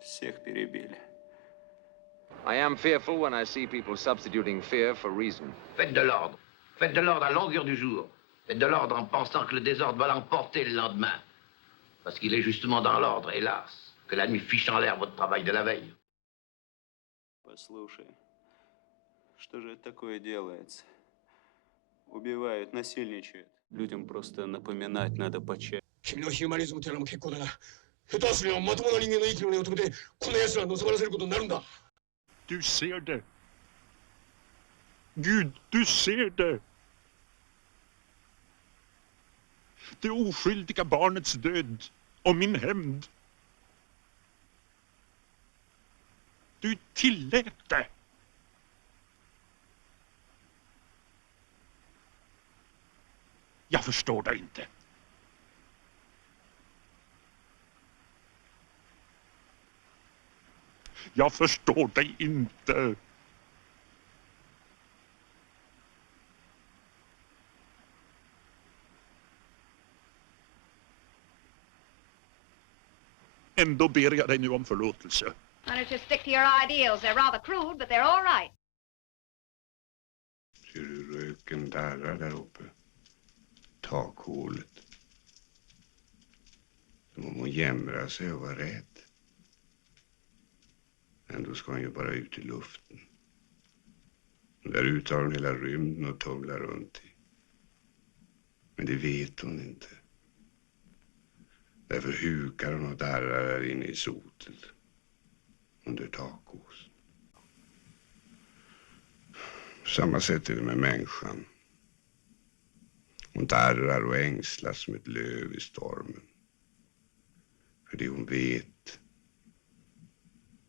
Всех перебили. I am fearful when I see people substituting fear for reason. Faites de l'ordre. Faites de l'ordre à longueur du jour. Faites de l'ordre en pensant que le désordre va l'emporter le lendemain. Parce qu'il est justement dans l'ordre, hélas, que la nuit fiche en l'air votre travail de la veille. Послушай, что же это такое делается? Убивают, насильничают. Людям просто напоминать надо почаще. 君のヒューマニズムというのも結構だが、下手すりゃまともな人間の息の根を止めて、この奴らを望まらせることになるんだ。Du ser det. Gud, du ser det. Det oskyldiga barnets död och min hämnd. Du tillät det. Jag förstår dig inte. Jag förstår dig inte. Ändå ber jag dig nu om förlåtelse. Why don't you stick to your ideals? They're rather crude, but they're all right. Ser du röken där uppe? Takhålet. Som om hon jämrar sig och var rädd. Ändå ska hon ju bara ut i luften. Och där ute har hon hela rymden och tumlar runt i. Men det vet hon inte. Därför hukar hon och darrar där inne i sotet. Under takåsen. På samma sätt är det med människan. Hon darrar och ängslas som ett löv i stormen. För det hon vet.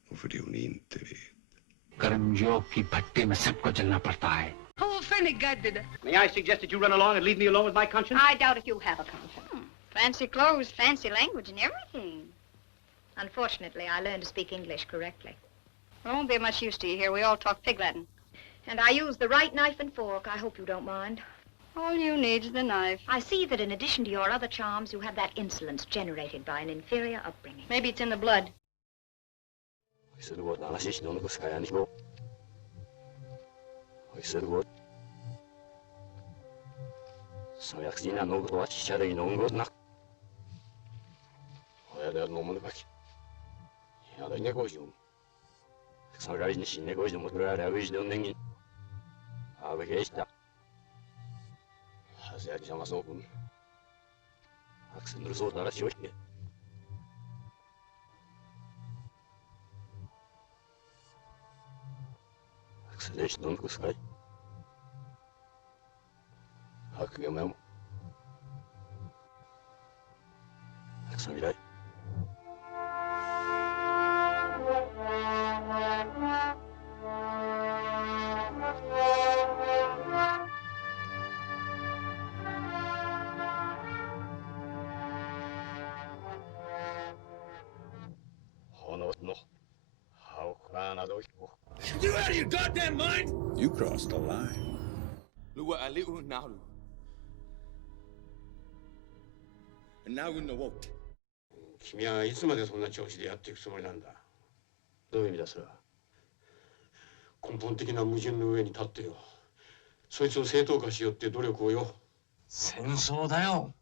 Och för det hon inte vet. कर्मयोग की भट्टी में सबको जलना पड़ता है. May I suggest that you run along and leave me alone with my conscience? I doubt if you have a conscience. Fancy clothes, fancy language, and everything. Unfortunately, I learned to speak English correctly. I won't be much use to you here. We all talk Pig Latin. And I use the right knife and fork. I hope you don't mind. All you need's the knife. I see that in addition to your other charms, you have that insolence generated by an inferior upbringing. Maybe it's in the blood. You out of your goddamn mind? You crossed the line. And now in the woke. 君はいつまでそんな調子でやっていくつもりなんだ。どういう意味だそれは。根本的な矛盾の上に立ってよ。そいつを正当化しようって努力をよ。戦争だよ。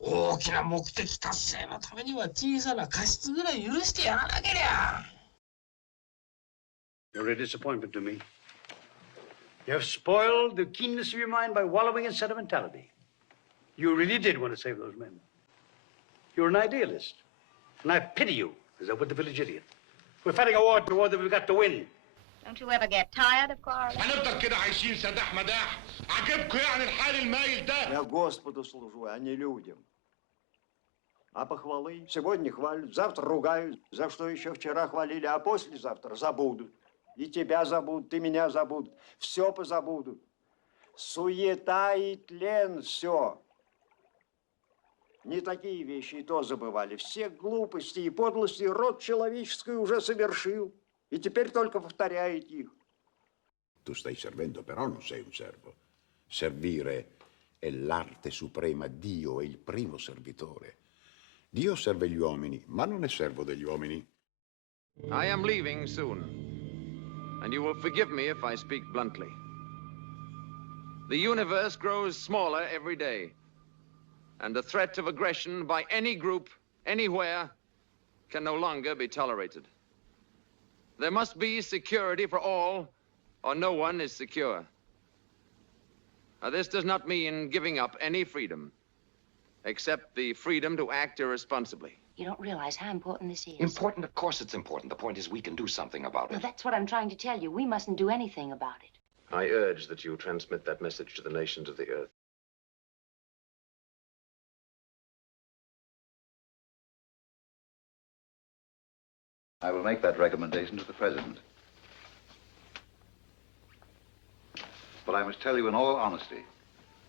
大きな目的達成のためには小さな過失ぐらい許してやらなけりゃ。You're a disappointment to me. You have spoiled the keenness of your mind by wallowing in sentimentality. You really did want to save those men. You're an idealist. And I pity you, as I would the village idiot. We're fighting a war that we've got to win. Don't you ever get tired of quarreling? هنفضل كده عايشين سداح مداح. عجبكم يعني الحال المايل ده؟ Я Господу служу, а не людям. А похвалы сегодня хвалят, завтра ругают, за что еще вчера хвалили, а послезавтра забудут. И тебя забудут, и меня забудут, все позабудут. Суета и тлен, все. Не такие вещи и то забывали. Все глупости и подлости род человеческий уже совершил. И теперь только повторяет их. Tu stai servendo, però non sei un servo. Servire è l'arte suprema. Dio è il primo servitore. Dio serve gli uomini, ma non è servo degli uomini. I am leaving soon, and you will forgive me if I speak bluntly. The universe grows smaller every day, and the threat of aggression by any group, anywhere, can no longer be tolerated. There must be security for all, or no one is secure. Now, this does not mean giving up any freedom, except the freedom to act irresponsibly. You don't realize how important this is. Important? Of course it's important. The point is we can do something about it. Well, that's what I'm trying to tell you. We mustn't do anything about it. I urge that you transmit that message to the nations of the earth. I will make that recommendation to the President. But I must tell you in all honesty,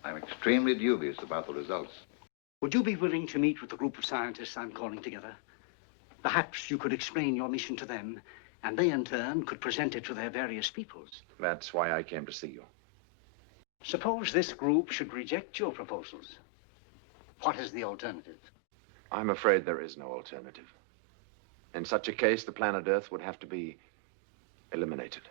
I'm extremely dubious about the results. Would you be willing to meet with the group of scientists I'm calling together? Perhaps you could explain your mission to them, and they in turn could present it to their various peoples. That's why I came to see you. Suppose this group should reject your proposals. What is the alternative? I'm afraid there is no alternative. In such a case, the planet Earth would have to be eliminated.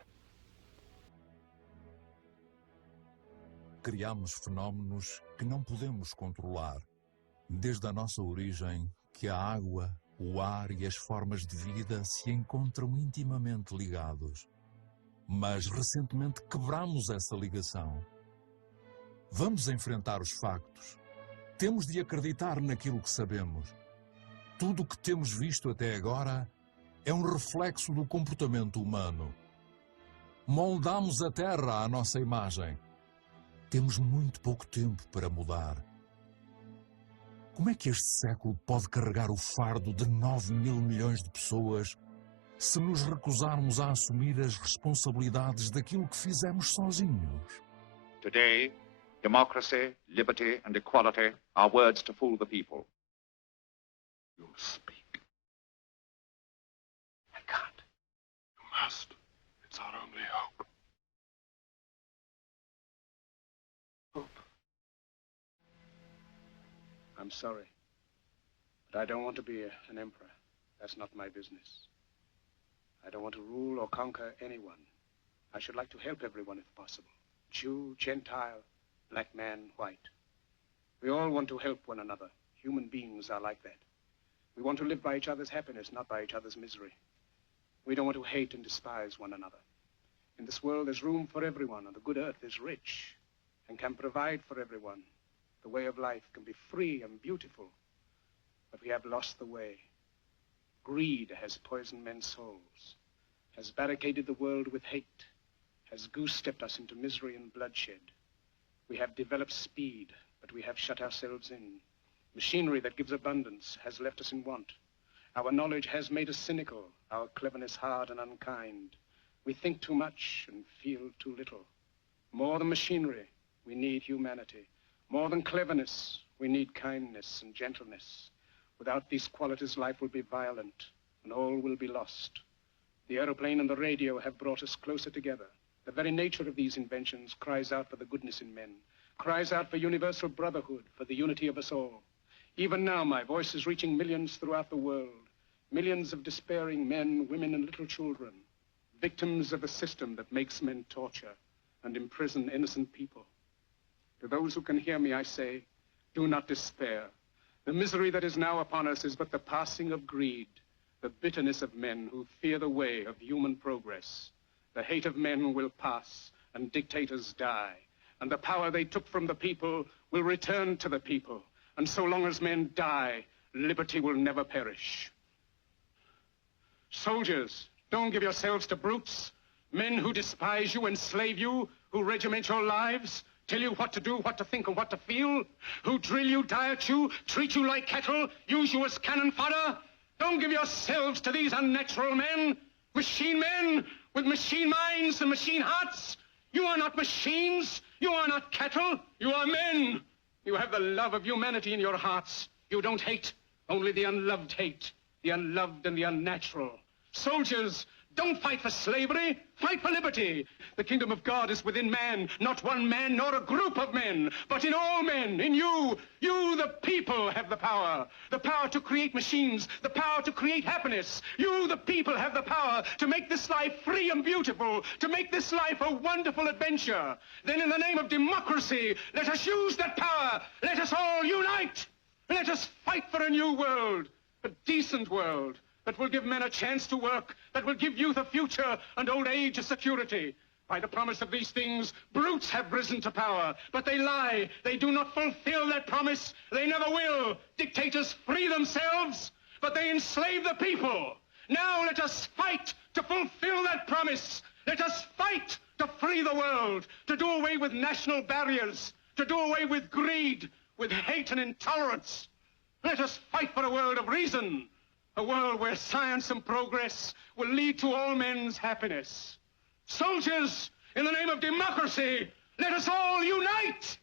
Criamos fenómenos que não podemos controlar. Desde a nossa origem, que a água, o ar e as formas de vida se encontram intimamente ligados. Mas recentemente quebramos essa ligação. Vamos enfrentar os factos. Temos de acreditar naquilo que sabemos. Tudo o que temos visto até agora é um reflexo do comportamento humano. Moldamos a Terra à nossa imagem. Temos muito pouco tempo para mudar. Como é que este século pode carregar o fardo de 9 mil milhões de pessoas se nos recusarmos a assumir as responsabilidades daquilo que fizemos sozinhos? Today, democracy, liberty, and equality are words to fool the people. You speak. I can't. You must. It's our only hope. Hope. I'm sorry. But I don't want to be an emperor. That's not my business. I don't want to rule or conquer anyone. I should like to help everyone if possible. Jew, Gentile, black man, white. We all want to help one another. Human beings are like that. We want to live by each other's happiness, not by each other's misery. We don't want to hate and despise one another. In this world, there's room for everyone, and the good earth is rich and can provide for everyone. The way of life can be free and beautiful, but we have lost the way. Greed has poisoned men's souls, has barricaded the world with hate, has goose-stepped us into misery and bloodshed. We have developed speed, but we have shut ourselves in. Machinery that gives abundance has left us in want. Our knowledge has made us cynical, our cleverness hard and unkind. We think too much and feel too little. More than machinery, we need humanity. More than cleverness, we need kindness and gentleness. Without these qualities, life will be violent, and all will be lost. The aeroplane and the radio have brought us closer together. The very nature of these inventions cries out for the goodness in men, cries out for universal brotherhood, for the unity of us all. Even now, my voice is reaching millions throughout the world, millions of despairing men, women, and little children, victims of a system that makes men torture and imprison innocent people. To those who can hear me, I say, do not despair. The misery that is now upon us is but the passing of greed, the bitterness of men who fear the way of human progress. The hate of men will pass, and dictators die, and the power they took from the people will return to the people. And so long as men die, liberty will never perish. Soldiers, don't give yourselves to brutes, men who despise you, enslave you, who regiment your lives, tell you what to do, what to think, and what to feel, who drill you, diet you, treat you like cattle, use you as cannon fodder. Don't give yourselves to these unnatural men, machine men with machine minds and machine hearts. You are not machines. You are not cattle. You are men. You have the love of humanity in your hearts. You don't hate, only the unloved hate, the unloved and the unnatural. Soldiers, don't fight for slavery, fight for liberty. The kingdom of God is within man, not one man nor a group of men, but in all men, in you. You, the people, have the power to create machines, the power to create happiness. You, the people, have the power to make this life free and beautiful, to make this life a wonderful adventure. Then in the name of democracy, let us use that power. Let us all unite. Let us fight for a new world, a decent world, that will give men a chance to work, that will give youth a future and old age a security. By the promise of these things, brutes have risen to power, but they lie. They do not fulfill that promise. They never will. Dictators free themselves, but they enslave the people. Now let us fight to fulfill that promise. Let us fight to free the world, to do away with national barriers, to do away with greed, with hate and intolerance. Let us fight for a world of reason, a world where science and progress will lead to all men's happiness. Soldiers, in the name of democracy, let us all unite!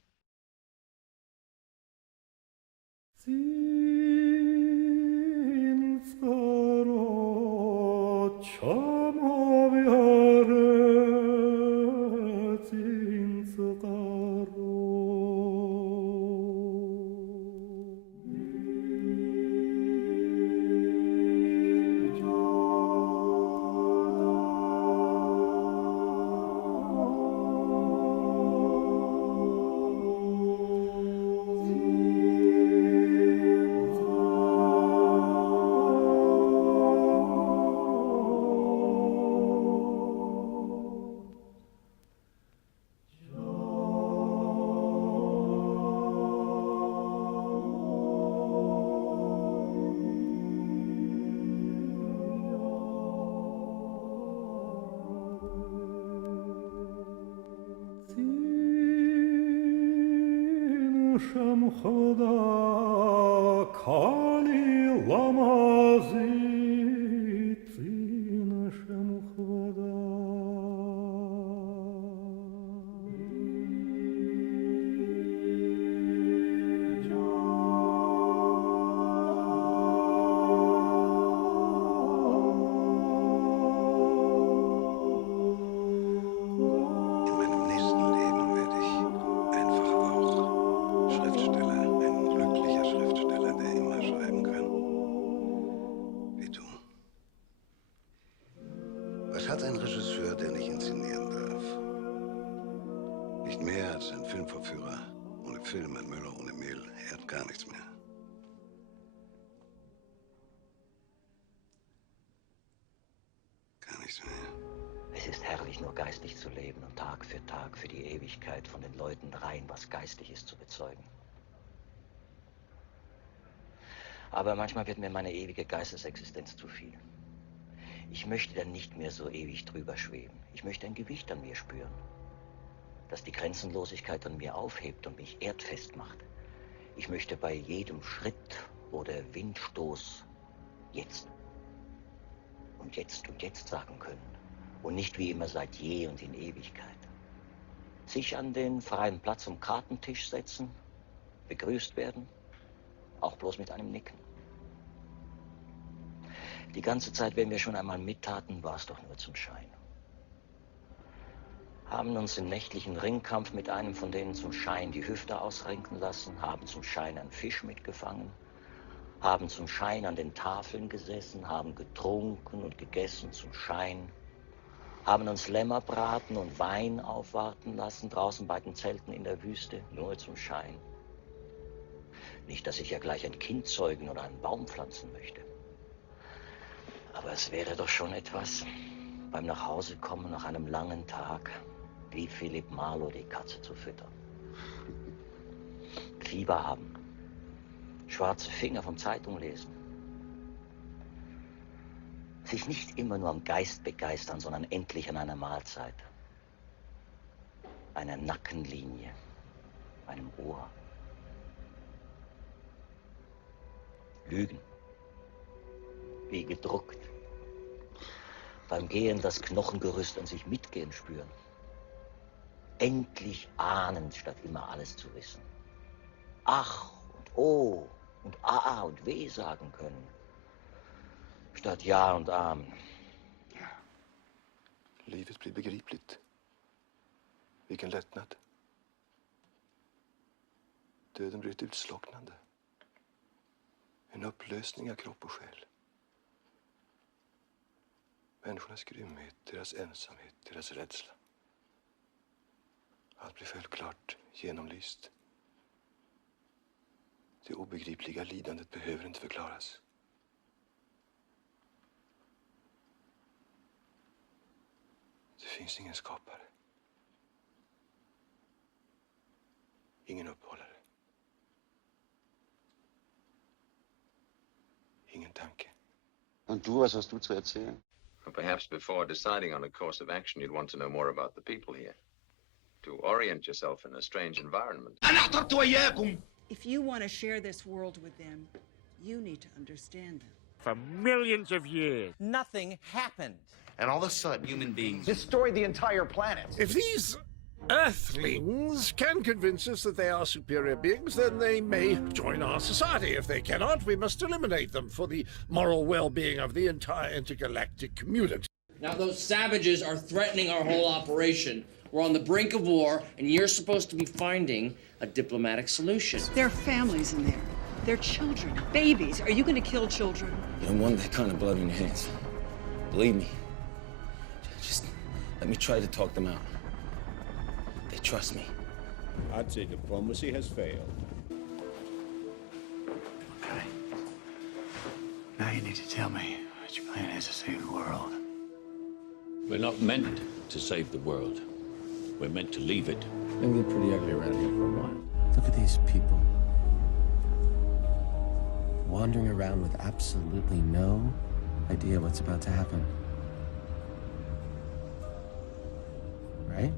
Schriftsteller, ein glücklicher Schriftsteller. Filmen Müller ohne Mehl ehrt gar nichts mehr. Gar nichts mehr. Es ist herrlich, nur geistig zu leben und Tag für Tag für die Ewigkeit von den Leuten rein, was geistig ist, zu bezeugen. Aber manchmal wird mir meine ewige Geistesexistenz zu viel. Ich möchte dann nicht mehr so ewig drüber schweben. Ich möchte ein Gewicht an mir spüren, das die Grenzenlosigkeit an mir aufhebt und mich erdfest macht. Ich möchte bei jedem Schritt oder Windstoß jetzt und jetzt und jetzt sagen können und nicht wie immer seit je und in Ewigkeit. Sich an den freien Platz am Kartentisch setzen, begrüßt werden, auch bloß mit einem Nicken. Die ganze Zeit, wenn wir schon einmal mittaten, war es doch nur zum Schein. Haben uns im nächtlichen Ringkampf mit einem von denen zum Schein die Hüfte ausrenken lassen, haben zum Schein einen Fisch mitgefangen, haben zum Schein an den Tafeln gesessen, haben getrunken und gegessen zum Schein, haben uns Lämmerbraten und Wein aufwarten lassen, draußen bei den Zelten in der Wüste, nur zum Schein. Nicht, dass ich ja gleich ein Kind zeugen oder einen Baum pflanzen möchte. Aber es wäre doch schon etwas, beim Nachhausekommen nach einem langen Tag, wie Philipp Marlowe die Katze zu füttern. Fieber haben, schwarze Finger vom Zeitung lesen. Sich nicht immer nur am Geist begeistern, sondern endlich an einer Mahlzeit, einer Nackenlinie, einem Ohr. Lügen, wie gedruckt. Beim Gehen das Knochengerüst an sich mitgehen spüren. Endlich ahnen, statt immer alles zu wissen. Ach und oh und ah und weh sagen können, statt ja und amen. Livet blir begripligt. Vilken lättnad. Döden blir ett utslocknande. En upplösning av kropp och själ. Människornas grymhet, deras ensamhet, deras rädsla. Allt blir självklart, genomlyst. Det obegripliga lidandet behöver inte förklaras. Det finns ingen skapare. Ingen upphållare. Ingen tanke. Und du, was hast du zu erzählen? Well, perhaps before deciding on a course of action, you'd want to know more about the people here. To orient yourself in a strange environment. If you want to share this world with them, you need to understand them. For millions of years, nothing happened. And all of a sudden, human beings Destroyed the entire planet. If these Earthlings can convince us that they are superior beings, then they may join our society. If they cannot, we must eliminate them for the moral well-being of the entire intergalactic community. Now, those savages are threatening our whole operation. We're on the brink of war, and you're supposed to be finding a diplomatic solution. There are families in there. They're children, babies. Are you going to kill children? You don't want that kind of blood in your hands. Believe me. Just let me try to talk them out. They trust me. I'd say diplomacy has failed. Okay. Now you need to tell me what your plan is to save the world. We're not meant to save the world. We're meant to leave it. It'll get pretty ugly around here for a while. Look at these people. Wandering around with absolutely no idea what's about to happen. Right?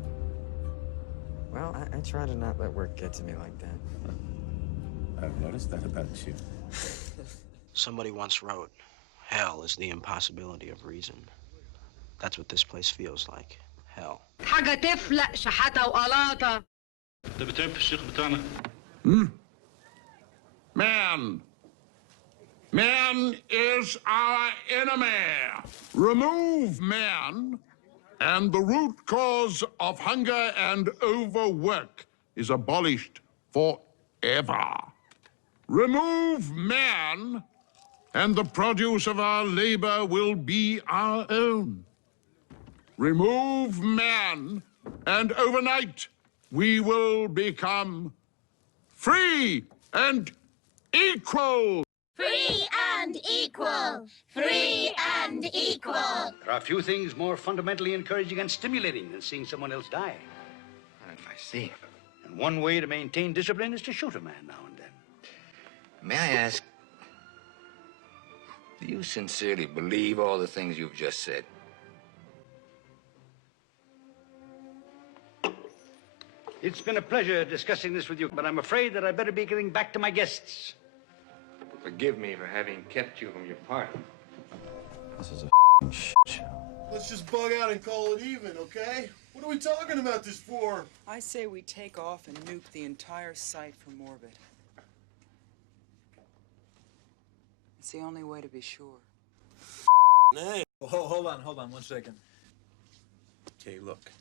Well, I try to not let work get to me like that. I've noticed that about you. Somebody once wrote, hell is the impossibility of reason. That's what this place feels like. Hell. حاجة تفلق شحاتة وقلاطة. ده بتعب في الشيخ بتاعنا. Man. Man is our enemy. Remove man, and the root cause of hunger and overwork is abolished forever. Remove man, and the produce of our labor will be our own. Remove man, and overnight we will become free and equal. Free and equal! Free and equal! There are few things more fundamentally encouraging and stimulating than seeing someone else die. I see. And one way to maintain discipline is to shoot a man now and then. May I ask, do you sincerely believe all the things you've just said? It's been a pleasure discussing this with you, but I'm afraid that I better be getting back to my guests. Forgive me for having kept you from your party. This is a shit show. Let's just bug out and call it even, okay? What are we talking about this for? I say we take off and nuke the entire site from orbit. It's the only way to be sure. Hey. Hold on 1 second. Okay, look.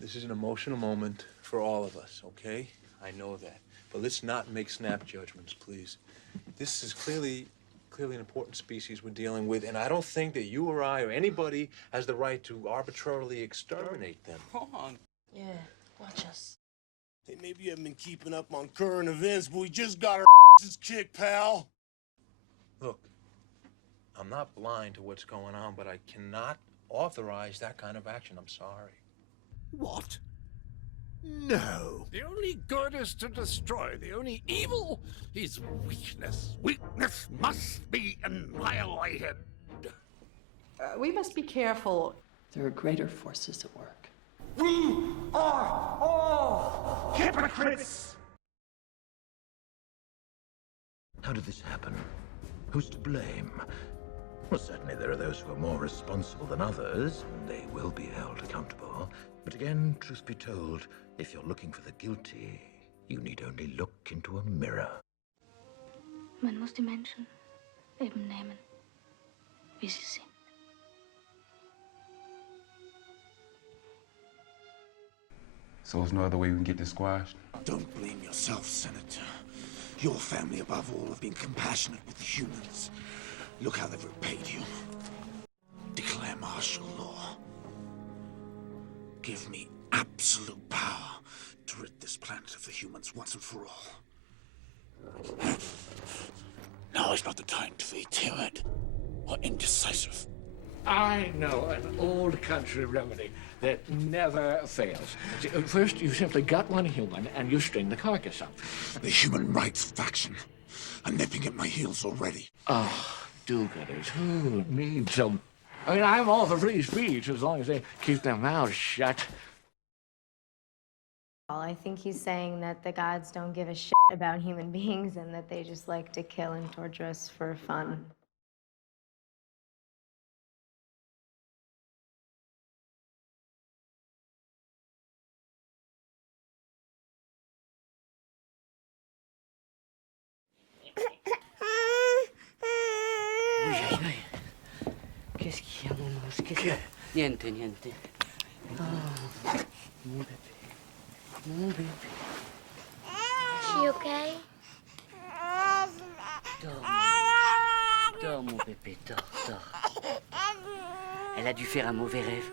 This is an emotional moment for all of us, okay? I know that. But let's not make snap judgments, please. This is clearly an important species we're dealing with, and I don't think that you or I or anybody has the right to arbitrarily exterminate them. Wrong. Yeah, watch us. Hey, maybe you haven't been keeping up on current events, but we just got our asses kicked, pal. Look, I'm not blind to what's going on, but I cannot authorize that kind of action. I'm sorry. What? No. The only good is to destroy. The only evil is weakness. Weakness must be annihilated. We must be careful. There are greater forces at work. We are all hypocrites! How did this happen? Who's to blame? Well, certainly there are those who are more responsible than others, and they will be held accountable. But again, truth be told, if you're looking for the guilty, you need only look into a mirror. Man muss die Menschen eben nehmen, wie sie sind. So there's no other way we can get this squashed? Don't blame yourself, Senator. Your family, above all, have been compassionate with the humans. Look how they've repaid you. Declare martial law. Give me absolute power to rid this planet of the humans once and for all. Now is not the time to be timid or indecisive. I know an old country remedy that never fails. First, you simply gut one human and you string the carcass up. The human rights faction are nipping at my heels already. Oh, do-gooders, who needs them? I mean, I'm all for free speech as long as they keep their mouths shut. I think he's saying that the gods don't give a shit about human beings and that they just like to kill and torture us for fun. Qu'est-ce qu'il y a, mon ange? Qu'est-ce qu'il y a? Niente, niente. Oh, mon bébé. Mon bébé. Is she okay? Dors, mon bébé, dors. Elle a dû faire un mauvais rêve.